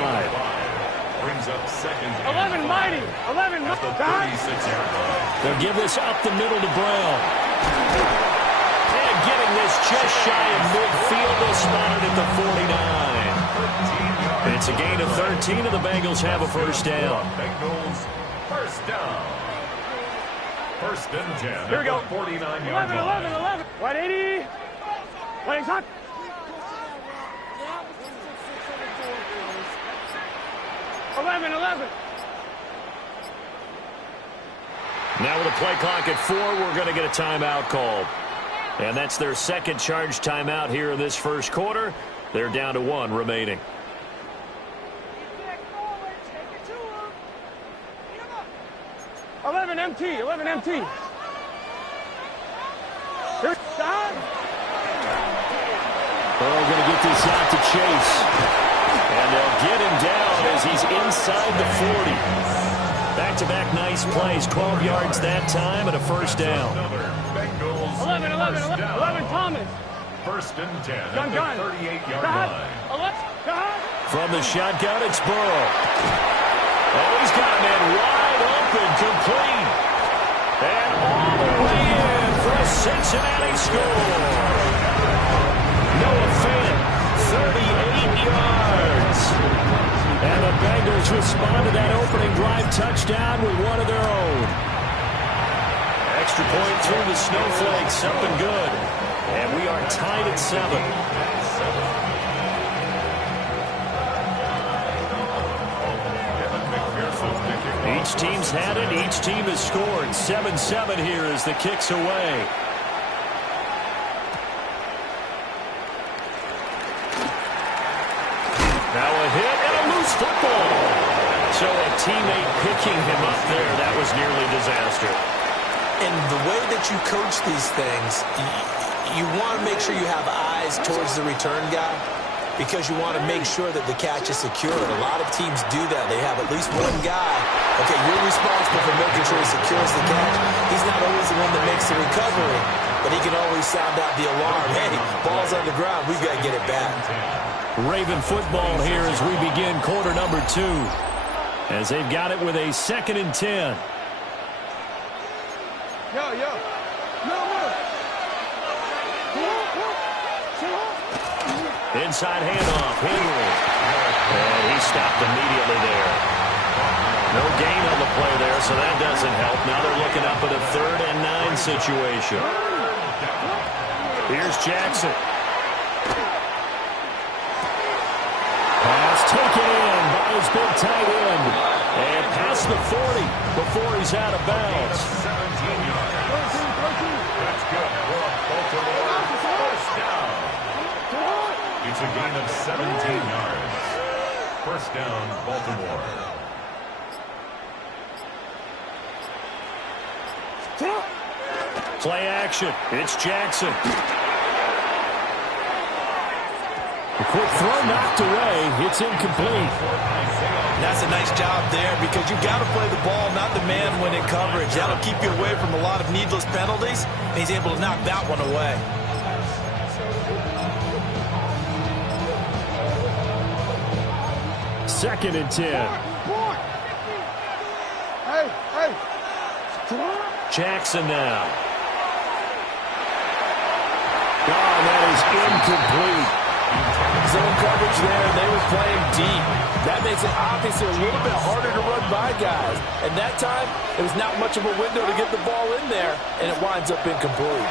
Brings up 2nd. 11, mighty. 11, At the 36-yard line. They'll give this up the middle to Brown. And getting this just shy of midfield. They'll spot it at the 49. It's a gain of 13, and the Bengals have a 1st down. Bengals, 1st down. 1st and 10. Here we go. 49-yard line. 11. 180. Wait, hot. 11. Now with a play clock at 4, we're going to get a timeout called. And that's their 2nd charge timeout here in this 1st quarter. They're down to 1 remaining. 11 MT. Here, stop. Burrow going to get this out to Chase. And they'll get him down as he's inside the 40. Back-to-back nice plays. 12 yards that time and a 1st down. 11, Thomas. 1st and 10 at Gun. the 38-yard line. From the shotgun, it's Burrow. Oh, he's got a man wide open, complete. And all the way in for a Cincinnati score. Noah Fant, 38 yards. And the Bengals respond to that opening drive touchdown with one of their own. Extra point through the snowflakes, something good. And we are tied at 7. Each team's had it. Each team has scored. 7-7 here as the kick's away. Now a hit and a loose football. So a teammate picking him up there. That was nearly disaster. And the way that you coach these things, you want to make sure you have eyes towards the return guy because you want to make sure that the catch is secured. A lot of teams do that. They have at least one guy. Okay, you're responsible for making sure he secures the catch. He's not always the one that makes the recovery, but he can always sound out the alarm. Hey, ball's on the ground. We've got to get it back. Raven football here as we begin quarter number 2. As they've got it with a 2nd and 10. Yo. Inside handoff, Henry. And he stopped immediately there. No gain on the play there, so that doesn't help. Now they're looking up at a 3rd and 9 situation. Here's Jackson. Pass taken in by his big tight end. And past the 40 before he's out of bounds. 17 yards. That's good for Baltimore. 1st down. It's a gain of 17 yards. 1st down, Baltimore. Play action. It's Jackson. A quick throw knocked away. It's incomplete. That's a nice job there because you've got to play the ball, not the man when in coverage. That'll keep you away from a lot of needless penalties, and he's able to knock that one away. Second and 10. Hey. Jackson now. Oh, that is incomplete. Zone coverage there, and they were playing deep. That makes it obviously a little bit harder to run by guys. And that time, it was not much of a window to get the ball in there, and it winds up incomplete.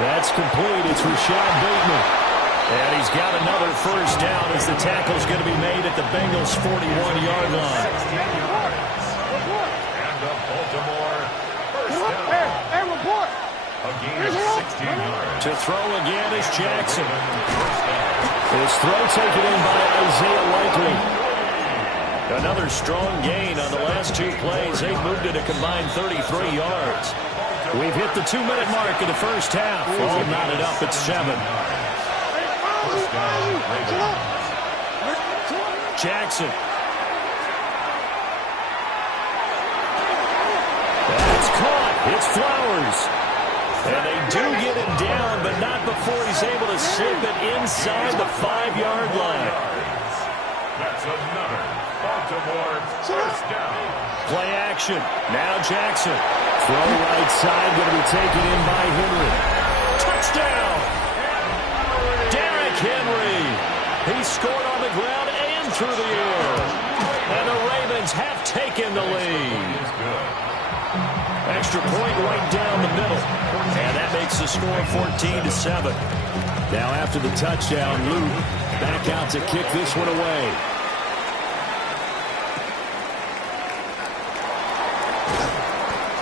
That's complete. It's Rashad Bateman. And he's got another 1st down as the tackle's going to be made at the Bengals' 41-yard line. 16 yards. And the Baltimore 1st down. Hey, report. A gain of 16 yards. To throw again is Jackson. His throw taken in by Isaiah Likely. Another strong gain on the last 2 plays. They've moved it a combined 33 yards. We've hit the 2-minute mark of the 1st half. All knotted up at 7. First down, Ravens. Jackson. That's caught. It's Flowers. And they do get him down, but not before he's able to slip it inside the 5-yard line. That's another Baltimore first down. Play action. Now Jackson. Throw right side, going to be taken in by Henry. Touchdown! Derrick Henry. He scored on the ground and through the air. And the Ravens have taken the lead. Extra point right down the middle. And that makes the score 14-7. Now after the touchdown, Luke back out to kick this one away.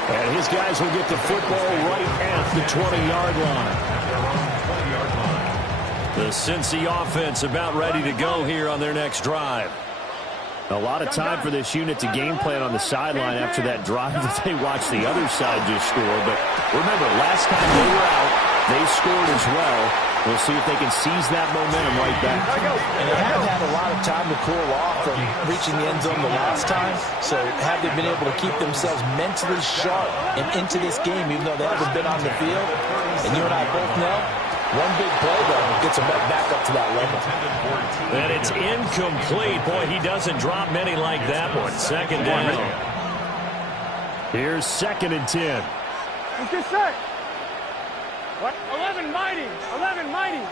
And his guys will get the football right at the 20-yard line. The Cincy offense about ready to go here on their next drive. A lot of time for this unit to game plan on the sideline after that drive that they watched the other side just score. But remember, last time they were out, they scored as well. We'll see if they can seize that momentum right back. And they have had a lot of time to cool off from reaching the end zone the last time. So have they been able to keep themselves mentally sharp and into this game, even though they haven't been on the field? And you and I both know, one big play, though, gets them right back up to that level. And it's incomplete. Boy, he doesn't drop many like that one. Second down. Here's 2nd and 10. Let's get set. What? 11 mighty. 11 mighty.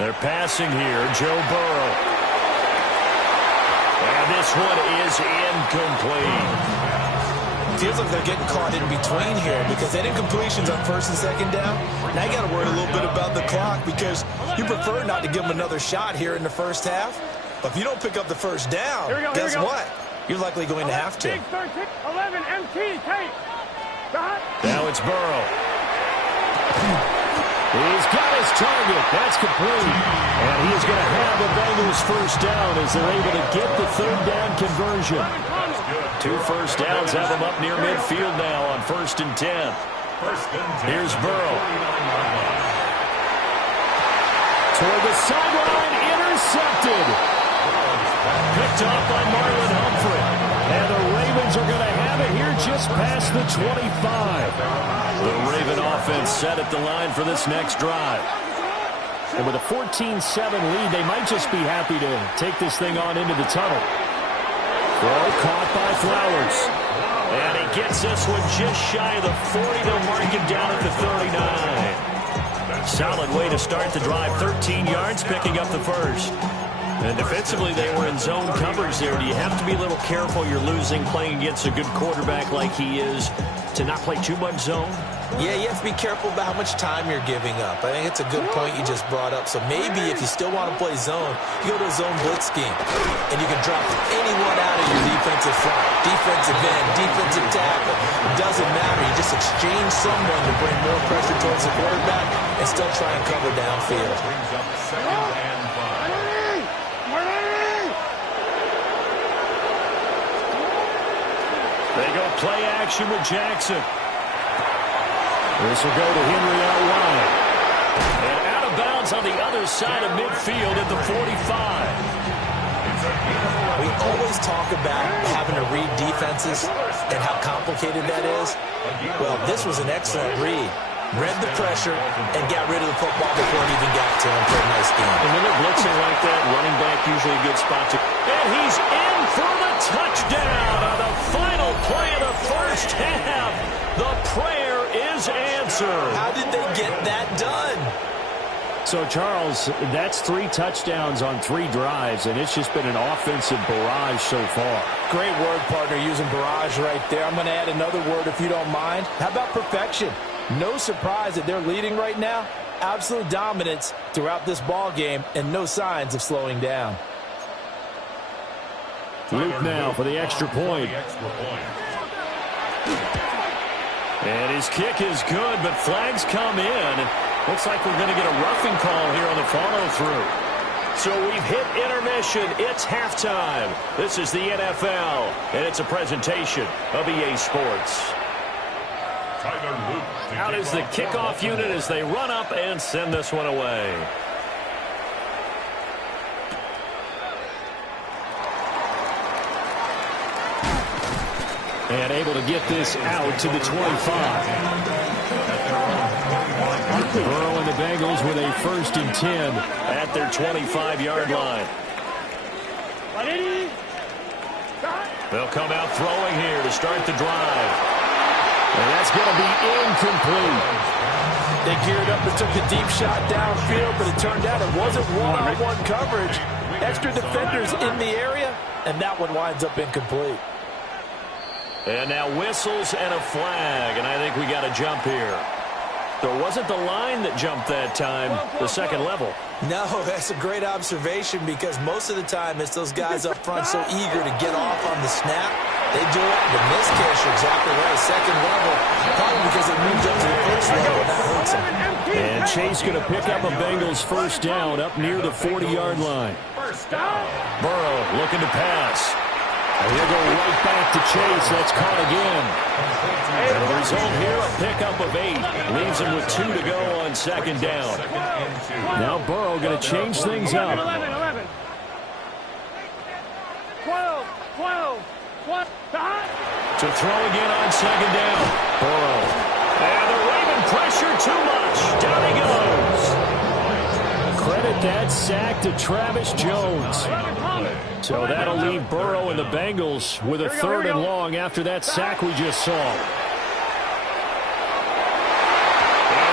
They're passing here. Joe Burrow. And this one is incomplete. Feels like they're getting caught in between here because they did completions on 1st and 2nd down. Now you got to worry a little bit about the clock because you prefer not to give them another shot here in the first half. But if you don't pick up the first down, guess what? You're likely going to have to. 11 MT, take. Now it's Burrow. He's got his target. That's complete. And he is going to have the Bengals first down as they're able to get the 3rd down conversion. 2 first downs have them up near midfield now on 1st and 10. Here's Burrow. Toward the sideline, intercepted. Picked off by Marlon Humphrey. And the Ravens are going to have it here just past the 25. The Raven offense set at the line for this next drive. And with a 14-7 lead, they might just be happy to take this thing on into the tunnel. Throw caught by Flowers. And he gets this one just shy of the 40. They'll mark him down at the 39. Solid way to start the drive. 13 yards, picking up the first. And defensively, they were in zone coverage there. Do you have to be a little careful? You're losing playing against a good quarterback like he is to not play too much zone? Yeah, you have to be careful about how much time you're giving up. I think it's a good point you just brought up. So maybe if you still want to play zone, you go to a zone blitz scheme. And you can drop anyone out of your defensive front. Defensive end, defensive tackle. It doesn't matter. You just exchange someone to bring more pressure towards the quarterback and still try and cover downfield. Brings up 2nd and 5. They go play action with Jackson. This will go to Henry out wide. And out of bounds on the other side of midfield at the 45. We always talk about having to read defenses and how complicated that is. Well, this was an excellent read. Read the pressure and got rid of the football before it even got to him for a nice game. And when they're blitzing like that, running back usually a good spot to. And he's in for the touchdown on the final play of the first half. The prayer is answered. How did they get that done? So, Charles, that's 3 touchdowns on 3 drives, and it's just been an offensive barrage so far. Great word, partner, using barrage right there. I'm going to add another word if you don't mind. How about perfection? No surprise that they're leading right now. Absolute dominance throughout this ball game and no signs of slowing down. Luke now for the extra point. And his kick is good, but flags come in. Looks like we're going to get a roughing call here on the follow-through. So we've hit intermission. It's halftime. This is the NFL, and it's a presentation of EA Sports. Out is the kickoff unit as they run up and send this one away. And able to get this out to the 25. Burrow and the Bengals with a 1st and 10 at their 25-yard line. They'll come out throwing here to start the drive. And that's going to be incomplete. They geared up and took a deep shot downfield, but it turned out it wasn't one-on-one coverage. Extra defenders in the area, and that one winds up incomplete. And now whistles and a flag, and I think we got a jump here. So it wasn't the line that jumped that time, the second level. No, that's a great observation because most of the time it's those guys up front so eager to get off on the snap. They do it. But in this case, you're exactly right. Second level, probably because they moved up to the first level, and that hurts them. And Chase going to pick up a Bengals 1st down up near the 40-yard line. Burrow looking to pass. And he'll go right back to Chase. That's caught again. And the result here, a pickup of 8. Leaves him with 2 to go on 2nd down. Now Burrow going to change things up. 11. 12. What? To throw again on 2nd down. Burrow. And the Raven pressure too much. Down he goes. Credit that sack to Travis Jones. So that'll leave Burrow and the Bengals with a 3rd and long after that sack we just saw. And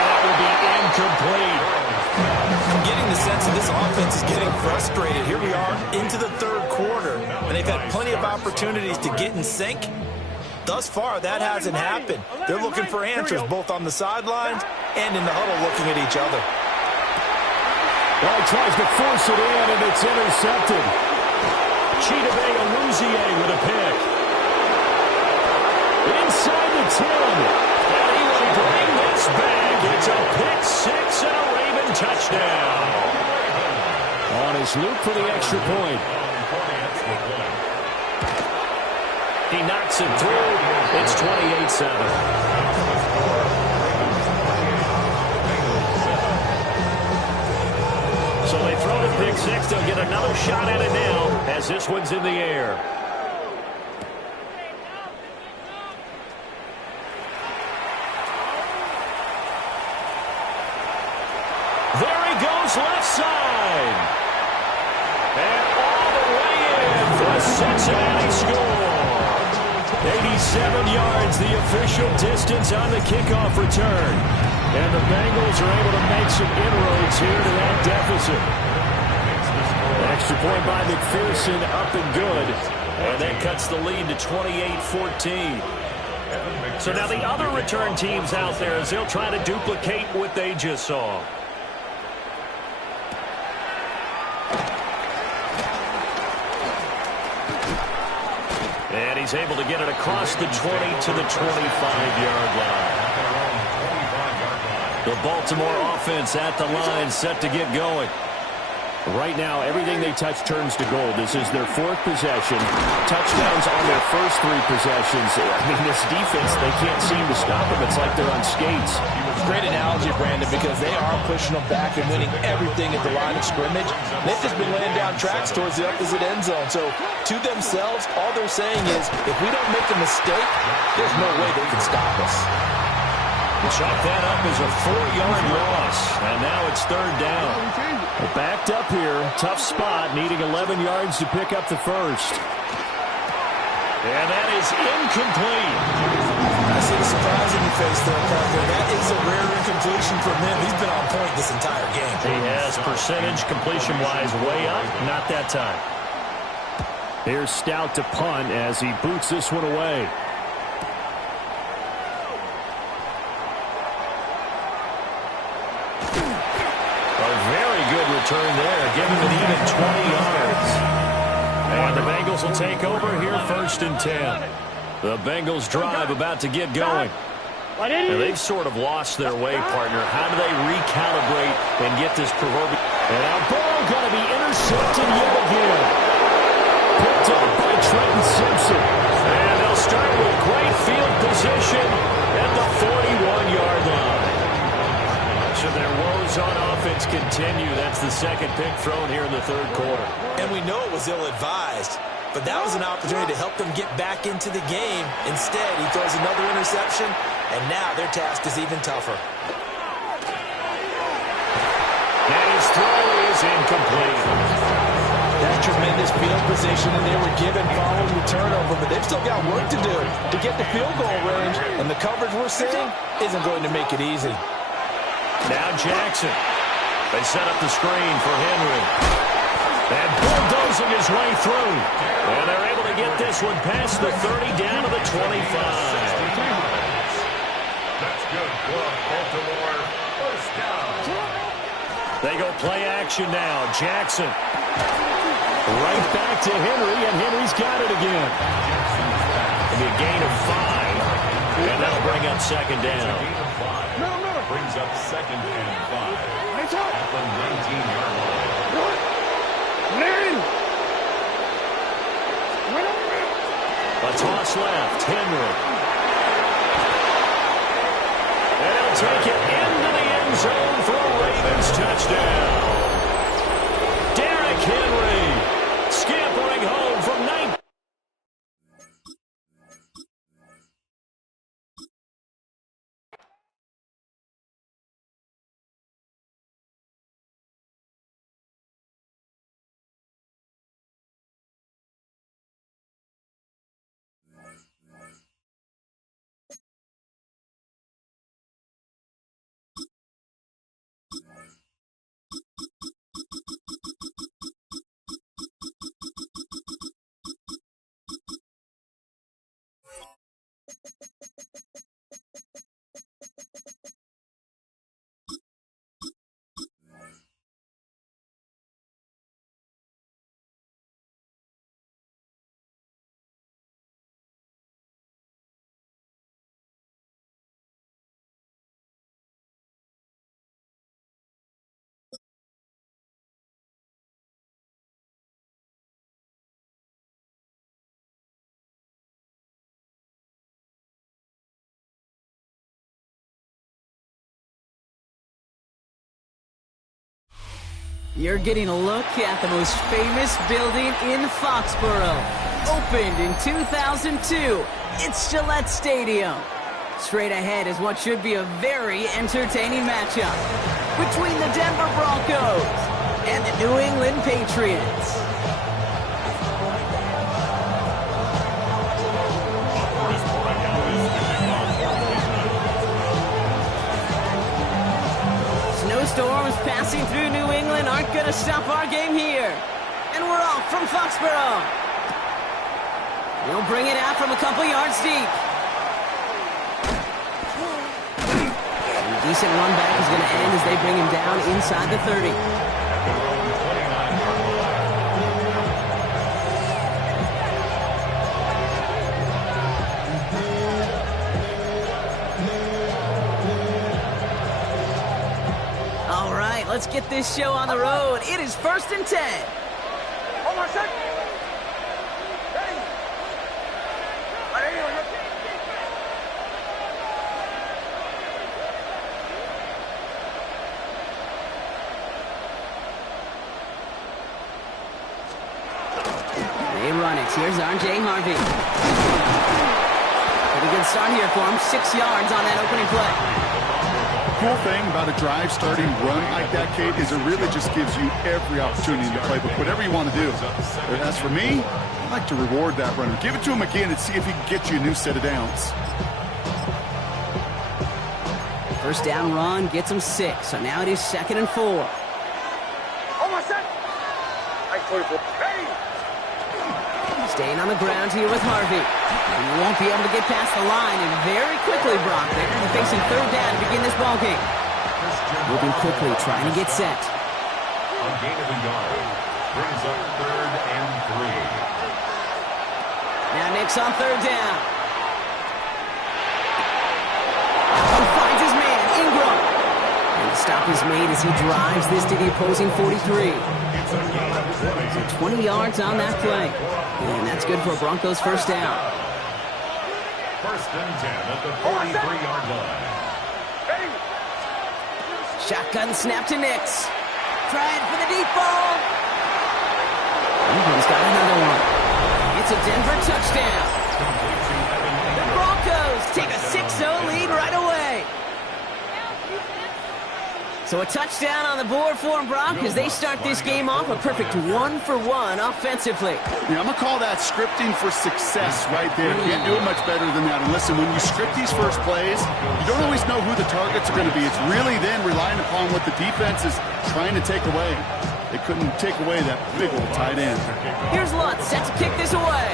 that will be incomplete. I'm getting the sense that this offense is getting frustrated. Here we are into the 3rd quarter, and they've had plenty of opportunities to get in sync. Thus far, that hasn't happened. They're looking for answers both on the sidelines and in the huddle looking at each other. Well, he tries to force it in, and it's intercepted. Chidobe Awuzie with a pick. Inside the 10. And he will bring this back. It's a pick 6 and a Raven touchdown. On his loop for the extra point. He knocks it through. It's 28-7. So they throw to pick 6. They'll get another shot at it now as this one's in the air. There he goes left side. And all the way in for a Cincinnati score. 87 yards, the official distance on the kickoff return. And the Bengals are able to make some inroads here to that deficit. Extra point by McPherson, up and good. And that cuts the lead to 28-14. So now the other return teams out there as they'll try to duplicate what they just saw. And he's able to get it across the 20 to the 25-yard line. The Baltimore offense at the line, set to get going. Right now, everything they touch turns to gold. This is their 4th possession. Touchdowns on their first 3 possessions. I mean, this defense, they can't seem to stop them. It's like they're on skates. Great analogy, Brandon, because they are pushing them back and winning everything at the line of scrimmage. They've just been laying down tracks towards the opposite end zone. So, to themselves, all they're saying is, if we don't make a mistake, there's no way they can stop us. Chalk that up as a 4-yard loss. And now it's 3rd down. Backed up here. Tough spot. Needing 11 yards to pick up the first. And that is incomplete. I see the surprise in your face there, Parker. That is a rare incompletion from him. He's been on point this entire game. He has percentage completion-wise way up. Not that time. Here's Stout to punt as he boots this one away. Return there, giving it even 20 yards. And the Bengals will take over here 1st and 10. The Bengals drive about to get going. And they've sort of lost their way, partner. How do they recalibrate and get this proverbial? And now Burrow going to be intercepted yet again. Picked up by Trenton Simpson. And they'll start with great field position at the 41-yard line. So their woes on offense continue. That's the second pick thrown here in the third quarter. And we know it was ill-advised, but that was an opportunity to help them get back into the game. Instead, he throws another interception, and now their task is even tougher. And his throw is incomplete. That's tremendous field position, and they were given following the turnover, but they've still got work to do to get the field goal range, and the coverage we're seeing isn't going to make it easy. Now Jackson. They set up the screen for Henry. And bulldozing his way through. And they're able to get this one past the 30 down to the 25. That's good work, Baltimore. First down. They go play action now. Jackson. Right back to Henry, and Henry's got it again. It'll be a gain of 5. And that'll bring up second down. Brings up second and 5 at the 19-yard line. A toss left. Henry. And he'll take it into the end zone for a Ravens touchdown. Derrick Henry scampering home from 19. You're getting a look at the most famous building in Foxborough. Opened in 2002, it's Gillette Stadium. Straight ahead is what should be a very entertaining matchup between the Denver Broncos and the New England Patriots. Snowstorms passing through New England aren't going to stop our game here. And we're off from Foxborough. We'll bring it out from a couple yards deep. A decent run back is going to end as they bring him down inside the 30. All right, let's get this show on the road. It is 1st and 10. Hold on a second. Ready? They run it. Here's R.J. Harvey. Pretty good start here for him. 6 yards on that opening play. Cool thing about a drive starting run like that, Kate, is it really just gives you every opportunity to play whatever you want to do. As for me, I like to reward that runner. Give it to him again and see if he can get you a new set of downs. First down run gets him 6. So now it is 2nd and 4. Hold on a second. Nice 24. Ready? Staying on the ground here with Harvey. He won't be able to get past the line, and very quickly, Brock, they're going to be facing 3rd down to begin this ballgame. Moving quickly, trying to get set. A gain of a yard. Brings up 3rd and 3. Now Nick's on 3rd down. He finds his man, Ingram. And the stop is made as he drives this to the opposing 43. So 20 yards on that play. And that's good for a Broncos first down. First and 10 at the 43-yard line. Shotgun snap to Nix. Trying for the deep ball. He's got another one. It's a Denver touchdown. The Broncos take a 6-0 lead right away. So a touchdown on the board for them, Brock, as they start this game off a perfect 1-for-1 offensively. Yeah, I'm going to call that scripting for success right there. You can't do it much better than that. And listen, when you script these first plays, you don't always know who the targets are going to be. It's really then relying upon what the defense is trying to take away. They couldn't take away that big old tight end. Here's Lutz set to kick this away.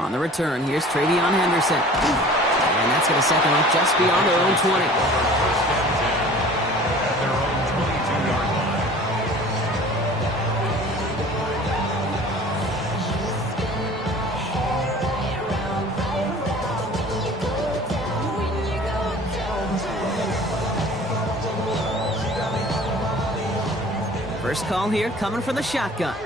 On the return, here's Travion Henderson. And that's going to set them up just beyond their own 20. At their own 22-yard line. First call here coming from the shotgun.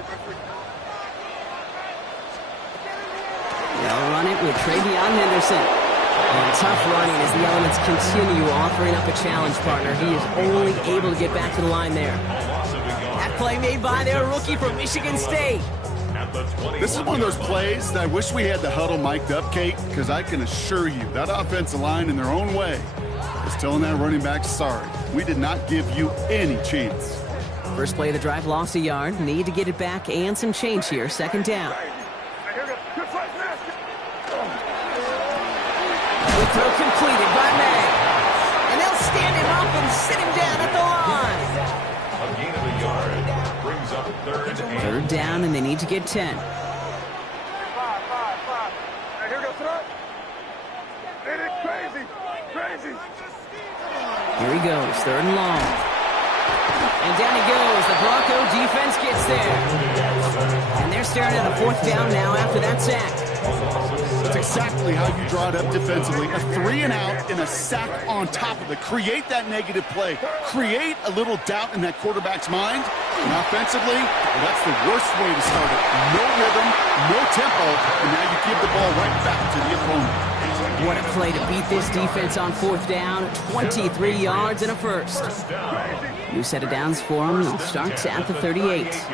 They'll run it with Travion Henderson. And tough running as the elements continue offering up a challenge partner. He is only able to get back to the line there. That play made by their rookie from Michigan State. This is one of those plays that I wish we had the huddle mic'd up, Kate, because I can assure you that offensive line in their own way is telling that running back, sorry, we did not give you any chance. First play of the drive lost a yard. Need to get it back and some change here. Second down. Throw completed by May. And they'll stand him up and sit him down at the line. A gain of a yard brings up third and 8. Third down, and they need to get 10. Here he goes, third and long. And down he goes. The Bronco defense gets there. And they're staring at a fourth down now after that sack. That's exactly how you draw it up defensively. A 3-and-out and a sack on top of it. Create that negative play. Create a little doubt in that quarterback's mind. And offensively, that's the worst way to start it. No rhythm, no tempo, and now you give the ball right back to the opponent. What a play to beat this defense on fourth down. 23 yards and a first. New set of downs for them. They'll start at the 38.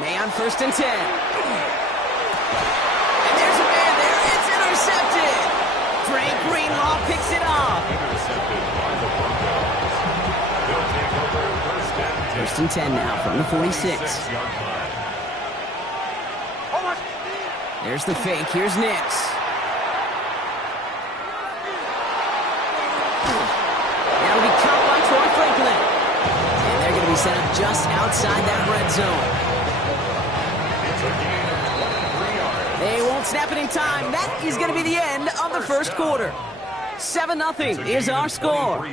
May on first and 10. And there's a man there. It's intercepted. Frank Greenlaw picks it off. First and 10 now from the 46. There's the fake. Here's Nix. That'll be caught by Troy Franklin. And they're going to be set up just outside that red zone. They won't snap it in time. That is going to be the end of the first quarter. 7-0 is our score.